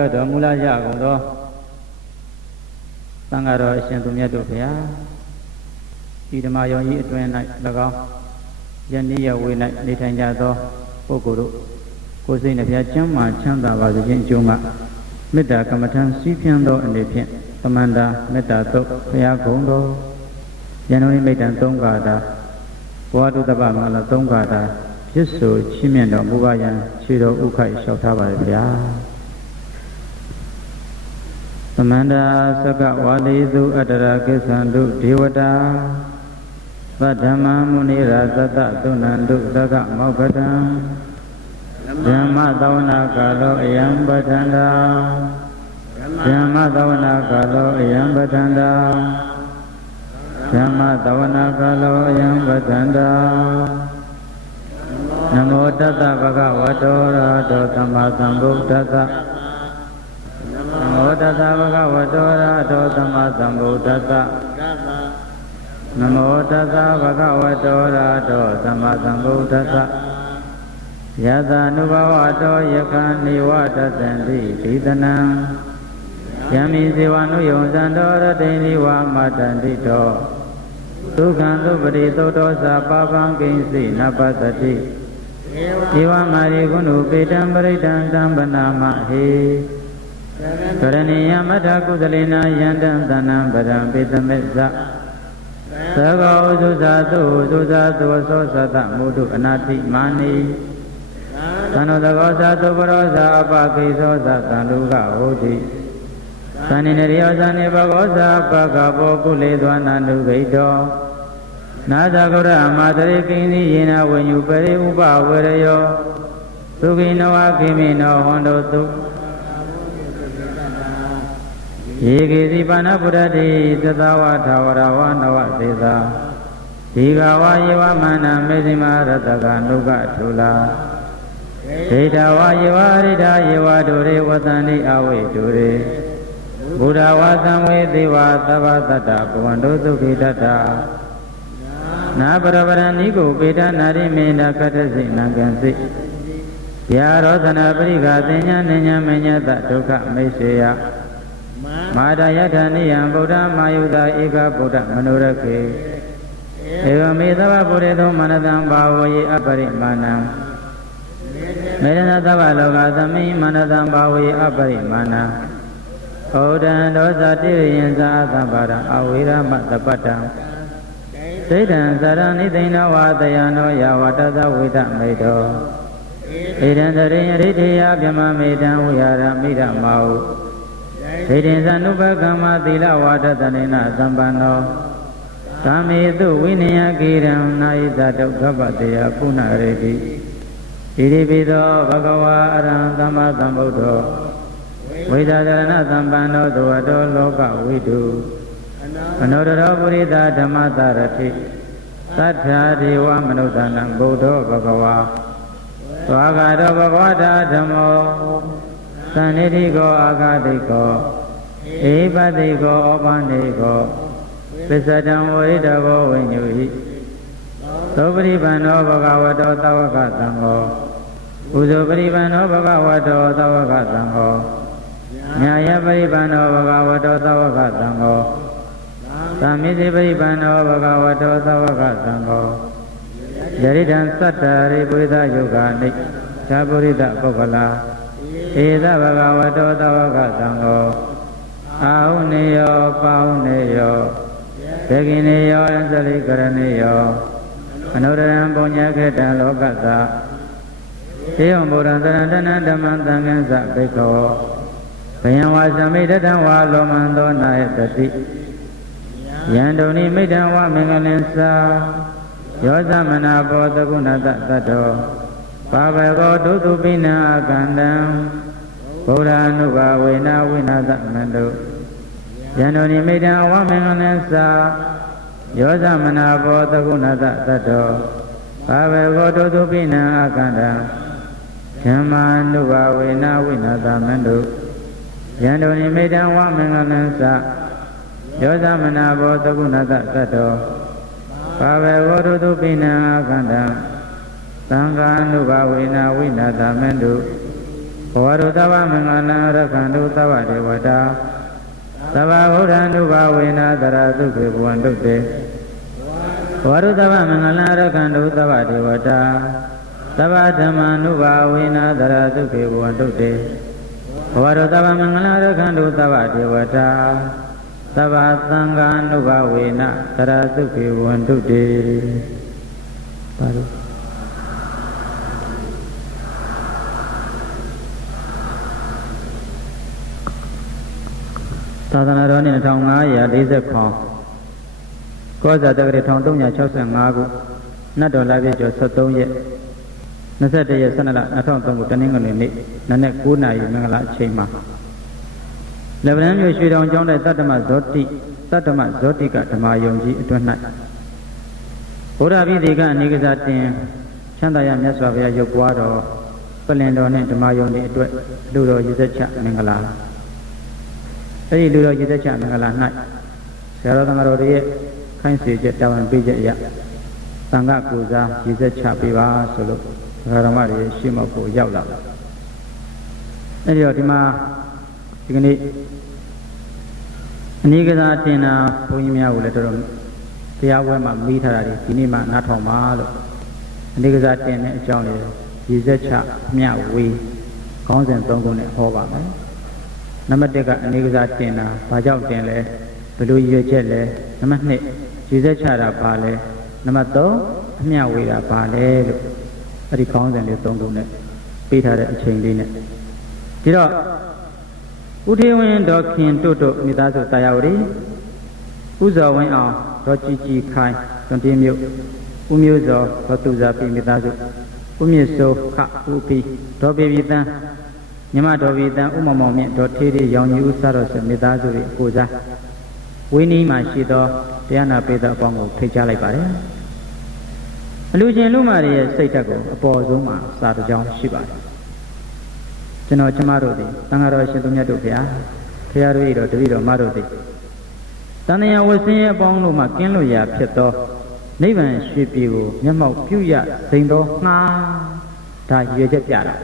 ရတော်မူလာရကုန်သောသံဃာတော်အရှင်သူမြတ်တို့ဖျားဤဓမ္မယောဤအတွင်၌၎င်းယနေ့ရဝေ၌နေထိုင်ကြသောပုဂ္ဂိုလ်တို့ကိုယ်စိတ်နှဖျားချမ်းသာချမ်းသာပါစေခြင်းအကျိုးမှာမေတ္တာကမ္မထံစီးဖြန်းသောအနေဖြင့်သမန္တာမေတ္တာသုတ်ဘုရားကုံတော်ယန္တုနိမိတ်တံ၃ပါးတာဘောဓုတ္တပမင်္ဂလာ၃ပါးတာပြည့်စုံချီးမြှင့်တော်မူပါယံခြေတော်ဥခိုက်လျှောက်ထားပါရဗျာသမန္တာသကဝါလိသုအတ္တရာကိစ္ဆန္တုဒေဝတာသတ္တမမုနိရာသတ္တသုဏန္တုသကမောက္ခတံဓမ္မသဝနာကာလောအယံပဋ္ဌန္တာဓမ္မသဝနာကာလောအယံပဋ္ဌန္တာဓမ္မသဝနာကာလောအယံပဋ္ဌန္တာနမောတတ္တဗုဒ္ဓဝတ္တောရဟတောသမ္မာသမ္ဗုဒ္ဓတ္တနမောတတ္တဗုဒ္ဓဝတ္တောရဟတောသမ္မာသမ္ဗုဒ္ဓတ္တနမောတတ္တဗုဒ္ဓဝတ္တောရဟတောသမ္မာသမ္ဗုဒ္ဓတ္တယသာနုဘဝတောယခာနိဝတသန္တိဒိသနံယမိဇေဝနုယုံဇန္တောရတိနိဝမတန္တိတောဒုက္ခံသုပတိသုတ္တောသပပံကိဉ္စိနပသတိဧဝမာရိကုဏုပေတံပရိတံတံပနာမဟေကရဏီယမထကုသလေနာယန္တံသနံပရံပေတမေဇသကောဥသုသာသုသုသာသုသောသတ္တမုဒုအနာတိမာနိသန္နောသကောသာသုပရောသာအပကိသောသာသံလူကဟောတိသန္နိနရိယောဇာနေဘဂောသာပကဘောကုလေသောနာနုဂိတောနာသဂရမာတရိကိဉ္စီယေနဝိညုပရိဥပဝေရယောသုခိနောအခိမိနောဟွန်တုသုယေကေစီပါဏဗုဒ္ဓတိသတ္တဝါထာဝရဝနဝသေသာဒီဃဝါယေဝမန္နမေဇိမာရတကနုကထုလာဒိဋ္ဌဝါယေဝရိဋ္ဌယေဝဒုရေဝသန္တိအဝိဒုရေဘုရားဝသံဝေသေဝသဗ္ဗတတ္တဘဝန္တုသုခိတတ္တနာပရပရဏိကိုပေတနာရိမေနကတ္တစိနံကံစိယာရောသနာပရိဃာသင်္ညာနိညာမညတဒုက္ခမိတ်စေယမာဒယထာနိယံဗုဒ္ဓမာယုတာဧကဗုဒ္ဓမနောရခေဧဝမေသဗ္ဗဗုရေသောမနတံဘာဝယေအပရိမာဏံမေရဏသဗ္ဗလောကသမိမနတံဘာဝယေအပရိမာဏံဩဒံဒောဇတိရိယံသာသဗ္ဗရအဝေရမသပတ္တံသိတံသရဏိသိဏဝါတယနောယဝတသဝိဒမေတောဣဒံတရိယရိဋ္ဌိယဗြဟ္မမေတံဝိဟာရမိဓမ္မောဣဒံသနုပကမ္မသီလဝါဒတနေနသမ္ပန္နောကာမေတုဝိနယကိရံနာယိသဒုက္ခပတေယပုဏ္ဏရေတိဣရိပိသောဘဂဝါအရဟံသမ္မာသမ္ဗုဒ္ဓောဝိသဒရဏသမ္ပန္နောသဝတောလောကဝိတုအနောတရောပုရိသဓမ္မသရတိသတ္ထာဒေဝမနုဿာနံဗုဒ္ဓောဘဂဝါသွားဂါတောဘဂဝတာဓမ္မောသန္နိတိကောအာဂတိကောဧပတိကောဩပနိကောပစ္စတံဝိတဘောဝိညုဟိသောပရိပန္နောဘဂဝတောသဝကသံဃောဥဇောပရိပန္နောဘဂဝတောသဝကသံဃောညာယပရိပန္နောဘဂဝတောသဝကသံဃောသမိတိပရိပန္နောဘဂဝတောသဝကသံဃောယရိတံသတ္တရိပုရိသယုဂာနိသာပုရိသပုဂ္ဂလာဧသဘဂဝတောသဝကသံဃောအာဟုနေယောပါဟုနေယောဒေကိနေယောအသလိကရဏေယောအနုရံပုညခေတံလောကသဧဝံဗုဒ္ဓံသရဏတဓမ္မံသံဃံသဘိက္ခောဘယံဝါသမိတတံဝါလောမံသောနာယတတိယန္တုန်ိမိတံဝမင်္ဂလင်္စာယောသမနာဘောသကုဏတတတ္တောပါဘကောဒုသုပိနံအကန္တံဗုဒ္ဓ ानु ဘာဝေနဝိနာသမန္တုယန္တုန်ိမိတံဝမင်္ဂလင်္စာယောသမနာဘောသကုဏတတတ္တောပါဘကောဒုသုပိနံအကန္တံဓမ္မာနုဘာဝေနဝိနာသမန္တုယန္တုန်ိမိတံဝမင်္ဂလင်္စာယောသမနာဘောသကုဏတတတ္တောပါဘဝရုတုပိဏအခန္ဓာသံဃာနုဘာဝေနဝိနာသမန္တုယ ဝရုသဗ္ဗမင်္ဂလံရခန္တုသဗ္ဗဒေဝတာသဗ္ဗဗုဒ္ဓ ानु ဘာဝေနသရသုခေဘဝန္တုတေဝရုသဗ္ဗမင်္ဂလံရခန္တုသဗ္ဗဒေဝတာသဗ္ဗဓမ္မာနုဘာဝေနသရသုခေဘဝန္တုတေဝရုသဗ္ဗမင်္ဂလံရခန္တုသဗ္ဗဒေဝတာသဗ္ဗသံဃာနုဘာဝေနသရသုခေဘဝန္တုတေပါလို့သာသနာတော်နှစ်2540ခေါင်ကောဇာတက္ကရာ1365ခုနတ်တော်လာပြည့်ကျော်73ရက်21ရက်12လ2003ခုတနင်္ဂနွေနေ့နနက်9:00 နာရီမင်္ဂလာအချိန်မှာလက်ဗရန်မြို့ရွှေတောင်ကျောင်းတဲ့တတ္တမဇောတိကဓမ္မယုံကြီးအတွင်း၌ဘုရားပြည်ဒီကအနိကစားတင်ချမ်းသာရမြတ်စွာဘုရားရုပ်ပွားတော်ပလင်တော်နဲ့ဓမ္မယုံကြီးအတွက်လူတော်ရည်သက်ချမင်္ဂလာအဲဒီလူတော်ရည်သက်ချမင်္ဂလာ၌ဆရာတော်သံဃာတော်တွေရဲ့ခိုင်းစေချက်တာဝန်ပေးချက်အရသံဃာကိုစားရည်သက်ချပေးပါဆိုလို့ဓမ္မတွေရှေ့မောက်ကိုရောက်လာတယ်အဲဒီတော့ဒီမှာဒီကနေ့အနိကသာတင်တာဘုန်းကြီးများကိုလည်းတော်တော်တရားဝဲမှာမိထားတာဒီနေ့မှနားထောင်ပါလို့အနိကသာတင်တဲ့အကြောင်းလေးရည်သက်ချမျှဝေခေါင်းစဉ်3ခုနဲ့ဟောပါမယ်နံပါတ်1ကအနိကသာတင်တာဘာကြောင့်တင်လဲဘယ်လိုရည်ရွယ်ချက်လဲနံပါတ်2ရည်သက်ချတာဘာလဲနံပါတ်3အမျှဝေတာဘာလဲလို့အဲ့ဒီခေါင်းစဉ်လေး3ခုနဲ့ပေးထားတဲ့အချိန်လေးနဲ့ဒီတော့ဥထေဝင်းတော်ခင်တို့မိသားစုတရားဝရီဥဇော်ဝင်းအောင်တော်ကြည်ခိုင်တွန်တင်းမြို့ဥမျိုးစောတော်သူဇာပိမိသားစုဥမြင့်စိုးခဥပိဒေါ်ပေပိတန်းညီမတော်ပေတန်းဥမောင်မောင်မြင့်ဒေါ်ထေးထေးရောင်ကြီးဥစတော်ဆိုမိသားစုတွေအကိုစားဝင်းနီးမှာရှိသောတရားနာပိသအပေါင်းကိုဖိတ်ကြားလိုက်ပါတယ်အလူချင်းလူမတွေရဲ့စိတ်ဓာတ်ကိုအပေါ်ဆုံးမှာစာတစ်ကြောင်းရှိပါတယ်ကျွန်တော်ကျမတို့သည်သံဃာတော်ရှင်သူမြတ်တို့ဘုရားတို့၏တော်တပည့်တော်မတို့သည်တန်တရားဝဆင်းရဲ့အပေါင်းတို့မှကင်းလွတ်ရာဖြစ်သောနိဗ္ဗာန်ရွှေပြည်ကိုမျက်မှောက်ပြုရစိန်သောငှာဒါရည်ချက်ပြတာ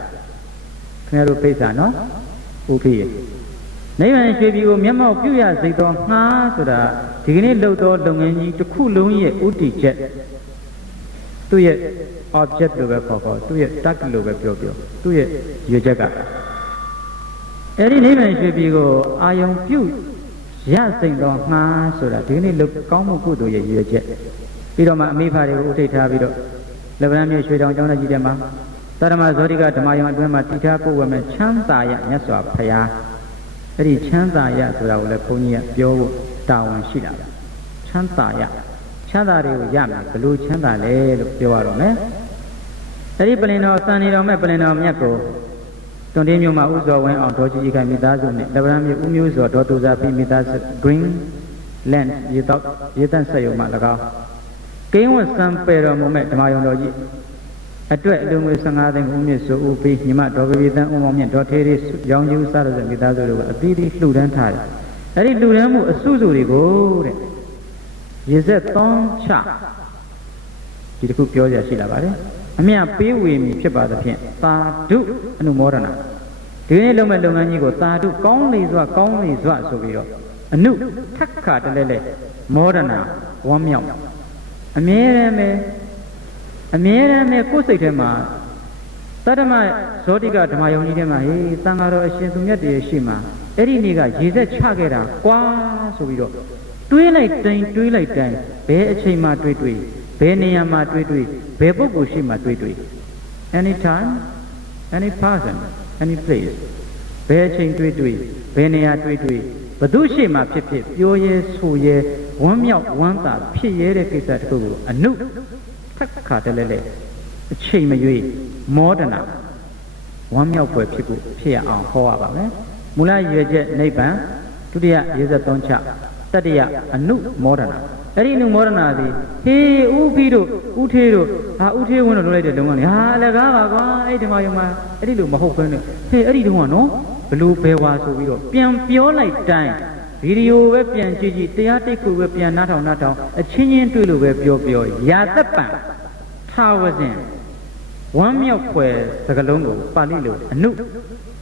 ခင်ဗျားတို့ဖိတ်စာနော်ဥပိယနိဗ္ဗာန်ရွှေပြည်ကိုမျက်မှောက်ပြုရစိန်သောငှာဆိုတာဒီကနေ့လုပ်သောလုပ်ငန်းကြီးတစ်ခုလုံးရဲ့ဥတီချက်သူ့ရဲ့ object လို့ပဲခေါ်သူ့ရဲ့ target လို့ပဲပြောသူ့ရဲ့ရည်ချက်ကအဲ့ဒီနိဗ္ဗာန်ရွှေပြည်ကိုအာယုံပြုရစိန်တော်ငှားဆိုတာဒီနေ့လုကောင်းမှုကုသိုလ်ရဲ့ရည်ချက်ပြီးတော့မှအမိဖာတွေကိုဥထိတ်ထားပြီးတော့လက်ဗရန်မြို့ရွှေတောင်ကျောင်းသားကြီးထဲမှာသရမဇောတိကဓမ္မယုံအတွင်းမှာတည်ထားပို့ဝဲမဲ့ချမ်းသာရမြတ်စွာဘုရားအဲ့ဒီချမ်းသာရဆိုတာကိုလည်းဘုန်းကြီးကပြောဖို့တာဝန်ရှိတာချမ်းသာရချမ်းသာတွေကိုရမယ်ဘယ်လိုချမ်းသာလဲလို့ပြောရတော့မယ်အဲ့ဒီပလင်တော်စံနေတော်မဲ့ပလင်တော်မြတ်ကိုတွန်တင်းမြို့မှာဥဇော်ဝင်းအောင်ဒေါ်ကြီးခိုင်မိသားစုနဲ့လက်ဗရန်မြို့ဦးမျိုးစောဒေါ်သူဇာဖိမိသားစု Green Land ရေတန့်ဆက်ရုံမှာ၎င်းကိန်းဝတ်စံပယ်တော်မူမဲ့ဓမ္မယုံတော်ကြီးအတွက်အလူငွေ15သိန်းဦးမြင့်ဆိုဦးပြီးညီမဒေါ်ပေတန်းဦးမောင်မြင့်ဒေါ်ထေးလေးရောင်ကျူးစားတဲ့မိသားစုတို့ကအသီးသီးလှူဒန်းထားတယ်အဲ့ဒီလှူဒန်းမှုအစုစုတွေကိုတဲ့ရေစက်သောင်းချဒီတစ်ခုပြောရရှိလာပါတယ်အမြပေးဝေမည်ဖြစ်ပါသဖြင့်သာဓုအနုမောဒနာဒီနေ့လုံးမဲ့လုပ်ငန်းကြီးကိုသာဓုကောင်းလေစွာဆိုပြီးတော့အနုထက်ခါတလဲလဲမောဒနာဝမ်းမြောက်အမြဲတမ်းပဲကိုယ်စိတ်ထဲမှာတတ္တမဇောတိကဓမ္မယုံကြီးထဲမှာဟေးသံဃာတော်အရှင်သူမြတ်တွေရှိမှာအဲ့ဒီနေ့ကရေသက်ချခဲ့တာကွာဆိုပြီးတော့တွေးလိုက်တိုင်းဘယ်အချိန်မှတွေးဘယ်နေရာမှာတွေးဘယ်ပုဂ္ဂိုလ်ရှိမှတွေး anytime any person any place ဘယ်အချိန်တွေးဘယ်နေရာတွေးဘသူရှိမှဖြစ်ပြောရဲဆိုရဲဝမ်းမြောက်ဝမ်းသာဖြစ်ရဲတဲ့ကိစ္စတစ်ခုကိုအနုထက်ခါတလဲလဲအချိန်မရွေးမောဒနာဝမ်းမြောက်ဖွယ်ဖြစ်ရအောင်ဟောရပါမယ်မူလရွယ်ချက်နိဗ္ဗာန်ဒုတိယရေစက်သုံးချက်တတိယအနုမောဒနာအဲ့ဒီအနုမောဒနာသည်ဟေးဥပိတို့ဥထေတို့ဟာဥထေဝင်းတို့လုပ်လိုက်တဲ့လုံကလေဟာအလကားပါကွာအဲ့ဒီမှာယုံမှာအဲ့ဒီလိုမဟုတ်ဘဲနဲ့ဟေးအဲ့ဒီတုန်းကနော်ဘလူဘဲဝါဆိုပြီးတော့ပြန်ပြောလိုက်တိုင်းဗီဒီယိုပဲပြန်ကြည့်တရားတိတ်ကိုပဲပြန်နားထောင်အချင်းချင်းတွေ့လို့ပဲပြောရာသက်ပံထာဝစဉ် ဝမ်းမြောက်ဖွယ်စကားလုံးကိုပါဠိလိုအနု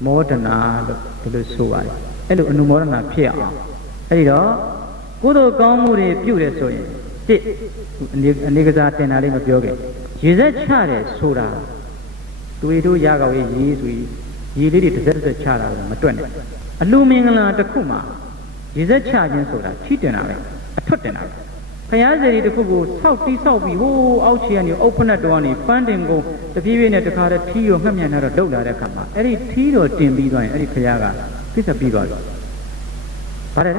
မောဒနာလို့ဒီလိုဆိုပါတယ်အဲ့လိုအနုမောဒနာဖြစ်အောင်အဲ့ဒီတော့ကုသိုလ်ကောင်းမှုတွေပြုတယ်ဆိုရင်တစ်အနေကစားတင်တာလေးမပြောခဲ့ရေစက်ချတယ်ဆိုတာတွေတို့ရကောက်ရေးဆိုပြီးရေလေးတွေတစ်စက်ချတာလည်းမတွက်နဲ့အလူမင်္ဂလာတစ်ခုမှာရေစက်ချခြင်းဆိုတာထိတင်တာပဲအထွတ်တင်တာပဲဘုရားစေတီတစ်ခုကိုဆောက်ပြီးဟိုးအောက်ခြေကနေအုပ်ဖက်နဲ့တော်ကနေပန်းတင်ကိုတပြေးပြေးနဲ့တခါတည်းထီးရောမှတ်မြန်တော့လောက်လာတဲ့အခါမှာအဲ့ဒီထီးတော်တင်ပြီးသွားရင်အဲ့ဒီဘုရားကပြစ်ဆက်ပြီးသွားပြီဗါတယ်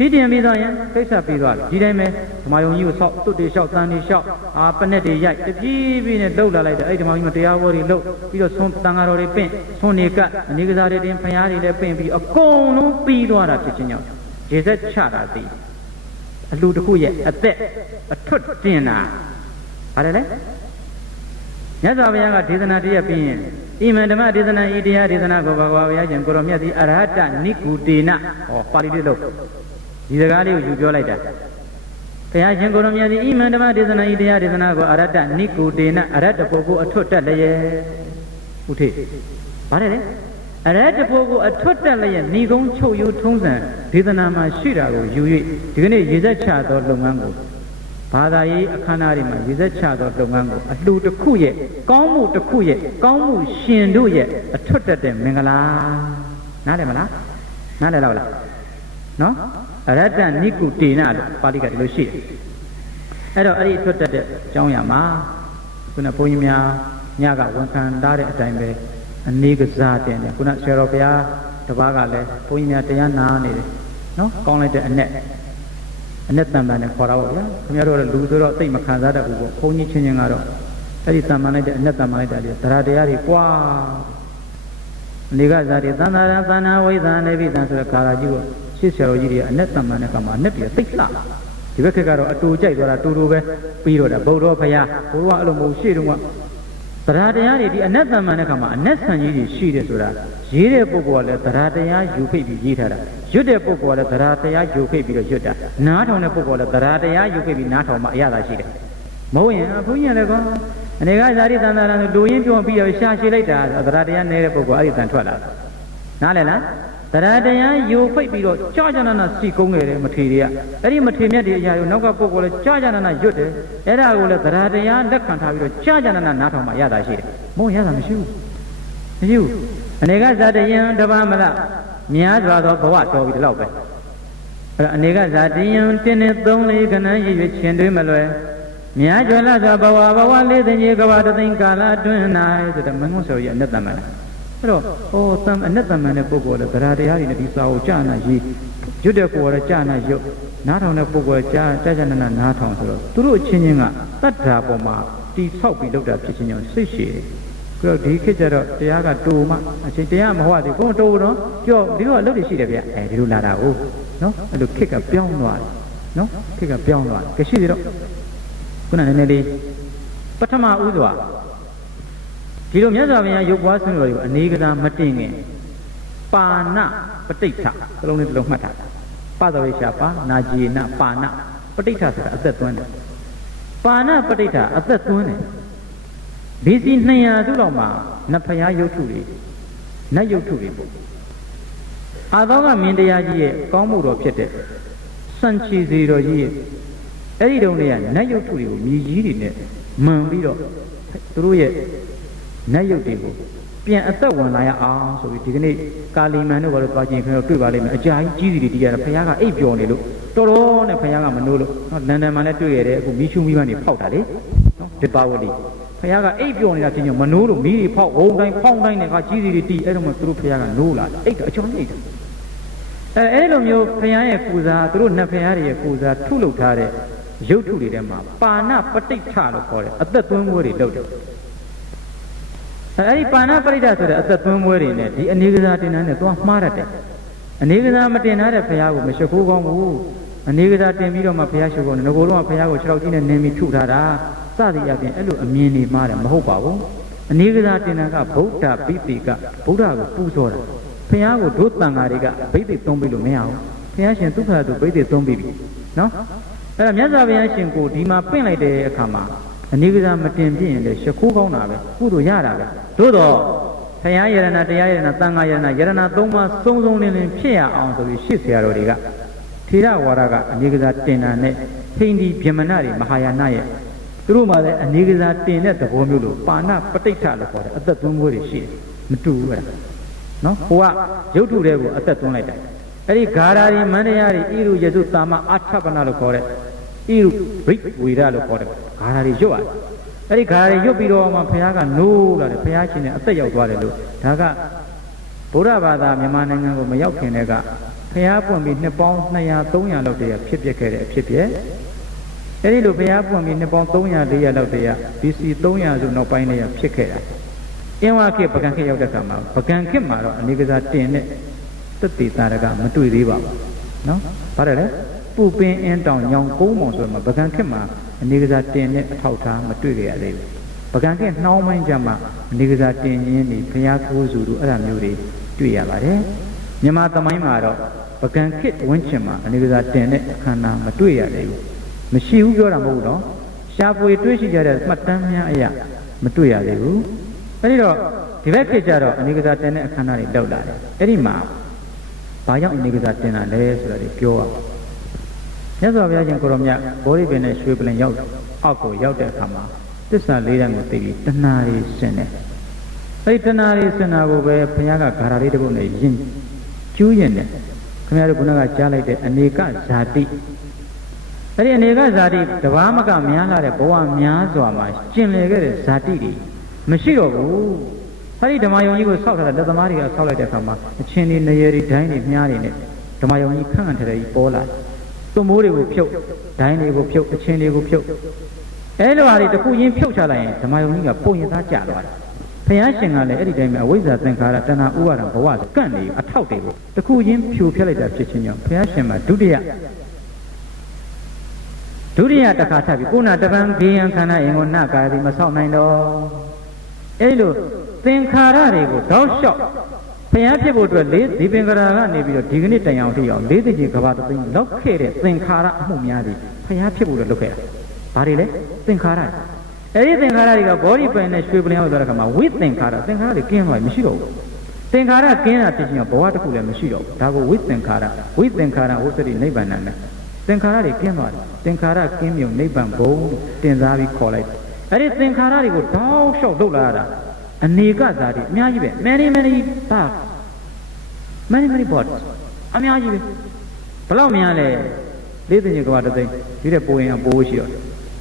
ထီးတင်ပြီးသွားရင်ပြစ်ဆက်ပြီးသွားပြီဒီတိုင်းပဲဓမ္မယုံကြီးကိုဆောက်တွတ်တွေလျှောက်တန်းတွေလျှောက်ပနက်တွေရိုက်တပြေးပြေးနဲ့လောက်လာလိုက်တယ်အဲ့ဒီဓမ္မယုံကြီးတရားဘောတွေလောက်ပြီးတော့ဆုံးတန်ဃာတော်တွေပင့်ဆုံးနေကအနေကစားတွေတင်ဘုရားတွေလည်းပင့်ပြီးအကုန်လုံးပြီးသွားတာဖြစ်ခြင်းကြောင့်ရေစက်ချတာသိအလူတစ်ခုရဲ့အသက်အထွတ်တင်တာဗါတယ်လေမြတ်စွာဘုရားကဒေသနာတည်းရပြီးရင်ဣမံဓမ္မဒေသနာဤတရားဒေသနာကိုဘာဝဘုရားရှင်ကိုရောမြတ်သည်အရဟတနိကုတေနဟောပါဠိလေးလို့ဒီစကားလေးကိုယူပြောလိုက်တာဘုရားရှင်ကိုရောမြတ်သည်ဣမံဓမ္မဒေသနာဤတရားဒေသနာကိုအရဟတနိကုတေနအရဟတပုဂ္ဂိုလ်အထွတ်တက်လျက်ဥထေဗါတယ်လေအရဟတပုဂ္ဂိုလ်အထွတ်တက်လျက်ဏီကုံချုပ်ယူထုံးစံဒေသနာမှာရှိတာကိုယူ၍ဒီကနေ့ရေစက်ချသောလုပ်ငန်းကိုဘာသာရေးအခမ်းအနားတွေမှာရေစက်ချသောလုပ်ငန်းကိုအလှူတစ်ခုရဲ့ကောင်းမှုတစ်ခုရဲ့ကောင်းမှုရှင်တို့ရဲ့အထွတ်တက်တဲ့မင်္ဂလာနားလည်မလားနားလည်တော့လားနော်အရဟတနိကုတေနလို့ပါဠိကဒီလိုရှိတယ်အဲ့တော့အဲ့ဒီအထွတ်တက်တဲ့အကြောင်းအရာမှာခုနဘုန်းကြီးများညကဝန်ခံထားတဲ့အတိုင်းပဲအနေကစားတင်တယ်ခုနဆရာတော်ဘုရားတပားကလည်းဘုန်းကြီးများတရားနာနေတယ်နော်ကောင်းလိုက်တဲ့အနက်တန်ပန်နဲ့ခေါ်တာပေါ့ဗျာခင်ဗျားတို့ကလူဆိုတော့သိမခံစားတတ်ဘူးပေါ့ဘုန်းကြီးချင်းချင်းကတော့အဲ့ဒီတန်ပန်လိုက်တဲ့အနက်တန်ပန်လိုက်တာတွေတရားတရားတွေကွာအနေကစားတွေသန္တာရသန္နာဝိသံနေပြီသံဆိုတဲ့ခါလာကြီးကိုရှစ်ဆရာတော်ကြီးတွေအနက်တန်ပန်တဲ့ကမှာအနက်တွေသိတ်လှဒီဘက်ခက်ကတော့အတူကြိုက်သွားတာတူတူပဲပြီးတော့တာဗုဒ္ဓဘုရားဘုရားအဲ့လိုမဟုတ်ရှေ့တုန်းကတရားတရားတွေဒီအနက်တန်ပန်တဲ့ခါမှာအနက်ဆန်ကြီးတွေရှိတယ်ဆိုတာရေးတဲ့ပုဂ္ဂိုလ်ကလည်းတရားတရားယူဖိတ်ပြီးရေးထားတာရွတ်တဲ့ပုဂ္ဂိုလ်ကလည်းတရားတရားယူဖိတ်ပြီးတော့ရွတ်တာနားထောင်တဲ့ပုဂ္ဂိုလ်ကလည်းတရားတရားယူဖိတ်ပြီးနားထောင်မှအရသာရှိတယ်မဟုတ်ရင်ဘုန်းကြီးလည်းကောအနေကဇာတိသံသာရံဆိုလူရင်းပြောပြီးတော့ရှာရှည်လိုက်တာတရားတရားနေတဲ့ပုဂ္ဂိုလ်အဲ့ဒီတန်ထွက်လာနားလည်လားတရားတရားယူဖိတ်ပြီးတော့ကြာကြာနာနာစီကုန်းခဲ့တယ်မထေတွေကအဲ့ဒီမထေမြတ်တွေအရာရောနောက်ကပုဂ္ဂိုလ်လည်းကြာကြာနာနာရွတ်တယ်အဲ့ဒါကိုလည်းတရားတရားလက်ခံထားပြီးတော့ကြာကြာနာနာနားထောင်မှရတာရှိတယ်မဟုတ်ရတာမရှိဘူးအနေကဇာတယံတပါမလားများစွာသောဘဝတော်ပြီဒီလောက်ပဲအဲ့ဒါအနေကဇာတယံတင်းနဲ့3 4ခဏရည်ရွယ်ခြင်းတွေမလွယ်များကျွယ်လာသောဘဝလေးသိင်ကြီးကဘာတသိင်ကာလအတွင်း၌ဆိုတဲ့မင်းကုန်းဆော်ကြီးအနက်တမန်အဲ့တော့အနက်တမန်တဲ့ပုဂ္ဂိုလ်လည်းတရားတရားတွေနဲ့ဒီစာကိုကြာနာရေးရွတ်တဲ့ပုဂ္ဂိုလ်လည်းကြာနာရွတ်နားထောင်တဲ့ပုဂ္ဂိုလ်ကြာနာနားထောင်ဆိုတော့သူတို့အချင်းချင်းကတတ္ထာပေါ်မှာတိဆောက်ပြီးလုပ်တာဖြစ်ခြင်းကြောင့်စိတ်ရှည်တယ်ဒီခေတ်ကျတော့တရားကတူမှအချိန်တရားမဟုတ်သေးဘူးတူတော့ကြောဒီလိုအလုပ်တွေရှိတယ်ဗျဒီလိုလာတာကိုနော်အဲ့လိုခေတ်ကပြောင်းသွားတယ်နော်ခေတ်ကပြောင်းသွားတယ်ရှိသေးတော့ခုနနည်းနည်းလေးပထမဥစွာဒီလိုမြတ်စွာဘုရားရုပ်ပွားဆွေးနွေးတွေကိုအနေကစားမတင်ခင်ပါဏပဋိဋ္ဌသလုံးလေးတစ်လုံးမှတ်ထားပသဝိရှာပါနာจีနပါဏပဋိဋ္ဌဆိုတာအသက်သွင်းတယ်ပါဏပဋိဋ္ဌအသက်သွင်းတယ်ဒီစီ200စုလောက်မှာနတ်ဖျားရုပ်ထုတွေနတ်ရုပ်ထုတွေပေါ့အာသောကမင်းတရားကြီးရဲ့ကောင်းမှုတော်ဖြစ်တဲ့စံချီစီတော်ကြီးရဲ့အဲ့ဒီတုန်းကနတ်ရုပ်ထုတွေကိုမြည်ကြီးတွေနဲ့မှန်ပြီးတော့သူတို့ရဲ့နတ်ရုပ်တွေကိုပြန်အသက်ဝင်လာရအောင်ဆိုပြီးဒီကနေ့ကာလီမန်တို့ဘာလို့တွားကြည့်ခင်ဗျားတွေ့ပါလိမ့်မယ်အကြာကြီးကြီးစီတွေတီးရတာဖျားကအိပ်ပျော်နေလို့တော်တော်နဲ့ဖျားကမနိုးလို့နော်လန်ဒန်မှာလည်းတွေ့ရတယ်အခုမီးချူမီးပန်းတွေဖောက်တာလေနော်ဒီပါဝတိဖျားကအိပ်ပျော်နေတာဖြစ်ညမနိုးလို့မီးတွေဖောက်ဝုံတိုင်းဖောင်းတိုင်းနဲ့ကကြီးစီတွေတီးအဲ့တော့မှသူတို့ဖျားကနိုးလာအိပ်တော့အချောင်းအိပ်တယ်အဲ့လိုမျိုးဖျားရဲ့ပူဇာသူတို့နတ်ဖျားတွေရဲ့ပူဇာထုလုပ်ထားတဲ့ရုပ်ထုတွေထဲမှာပါဏပဋိဋ္ဌလို့ခေါ်တယ်အသက်သွင်းပွဲတွေလုပ်တယ်အဲ့ဒီပါဏပဋိဋ္ဌဆိုတဲ့အသက်သွင်းပွဲတွေနဲ့ဒီအနေကစားတင်တန်းနဲ့သွားမှားရတယ်အနေကစားမတင်ထားတဲ့ဖျားကိုမရှိခိုးကောင်းဘူးအနေကစားတင်ပြီးတော့မှဖျားရှိခိုးတယ်ငကိုတော့ဖျားကို6ထောက်ကြီးနဲ့နင်းပြီးထုထားတာစသည်အပြင်အဲ့လိုအမြင်တွေမှားတယ်မဟုတ်ပါဘူးအနေကစားတင်တန်းကဗုဒ္ဓပိဋိကဗုဒ္ဓကိုပူဇော်တာဖျားကိုဒုတန်ဃာတွေကဘိသိက်သုံးပြီးလို့မရဘူးဖျားရှင်ဒုက္ခသူဘိသိက်သုံးပြီးပြီနော်အဲ့ဒါမြတ်စွာဘုရားရှင်ကိုဒီမှာပင့်လိုက်တဲ့အခါမှာ Aniga Matin in the Shakukona, Kudu Yara, Dodo, Tayarana, Tayarana, Tangayana, Yarana, Toma, Song in Pia on the Shisia Rodiga, Tira Waraga, Aniga Tina, Hindi Piamanari, Mahayanaya, Ruma, Aniga Tina, the Bomulu, Pana, Patita, at the Tumuri she, Matu. No, Hua, Jotu Revo at that one like that. Eri Garari, Maniari, Iru, Yezu Tama, Atapanalo Kore, Iru, Rick, Vidalo Kore, Garari Joa. Eri Gari, Yopiro, Mapiaga, no, the Piachin, at the Yaguadu, Taga, Purabada, Yamananga, Mayakinega, Piapon with Nepal, Naya, Tonya, Lodia, Pipia, Pipia. Eri Lupiapon with Nepal, Tonya, Dia Lodia, PC Tonya, no Pioneer, Picare. Yamaki Paganki of the Kama, Paganki Maro, and Nigga Tin, the Titaraga, Matu Riva. No? Parade? Pupin and down young Gomos, Pagankima, and Nigga Tin, Tauta, Maturia. Paganki, no mind Jama, Nigga Tin, Piaku Zulu, Aramuri, Tuyavare. Yamata Maimaro, Paganki, Winchima, and Nigga Tin, Kana, Maturia. Machiu Yoramodo, Shapu, Twishi, Matamia, Maturia. Pero, direct Jaro, and Nigga Ten, Canary Dola. Erima, Payam Nigga Tena, Les, Pure. Yes, I have in Coromia, Boriban and Swibbling Yacht, Alco, Yacht Kama. This are leading with the Tanari Sene. Tanari Sena will wear Piaga Cararibo, Jin, Julian, Kamarabuna Jalate, and Nika Zati. Very Nega Zati, the Vamaka Miana, Boa Miazoma, Chinlega Zati. Machiro, Hari Damayo was south at the Maria Solid Kama, a chin in the Yeri Dine Mian in it. Damayo can't Bola. So Muri will puke, Dine will puke, the chin will puke. Eloari, the Puyin Puchala, Damayo Puyin Jala. Payashing on the Eddie Wizard and Karatana Uara was Gandhi, a tauti. The Kuyin Pupilita Chichin, Payashima, Dudia. Dudia Takatabi, Kuna, the Bangi and Kana in Naka, the Masao Nando. Elo, Thinkara, dog shop. Payati would release, Dipingara, maybe your dignity out here, Lady Jikavata, located, Thinkara, Mumiadi, Payati would look at. Parile, Thinkara. Everything Harari, body pain, and swiveling out the Rama, with Thinkara came like Mishiro. Thinkara came at teaching a Boataku and Mishiro, Tago with Thinkara, was the neighbor Nana. Thinkara came out, Thinkara came your neighbor Bo, Tinzavi College. Everything Harari would dog show Dolara. And Nika Zadi, many parts, many boats. I mean, I Palau Miale, Little you go out of the Dirapo and Boshio.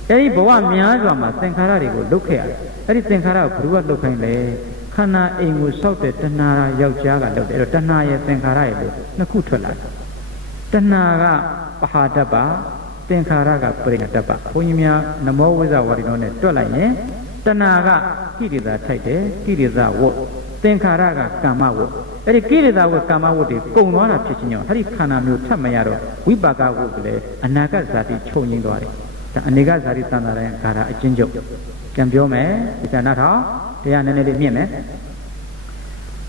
Every Boa Miazama, Thinkara would look here. Everything Hara, Pruva looking lay, Kana Ingu Sote, Tanara, Yajaga, Tanaya, Thinkara, Nakutala. Tanara, Pahadaba, Thinkaraga, Prinataba, Pumia, Namo was our on it, Tolane. Tanaga, Kiriza Tate, Kiriza Wo, Thinkaraga, Kamawo. Very Kiriza would come out with Gona Chicino, Harikana Mutamayaro, Wibaga Woodley, and Nagasati Choning Dori. The Anigazari Tanara and Kara Jinjo. Cambiome, it's not how they are none of the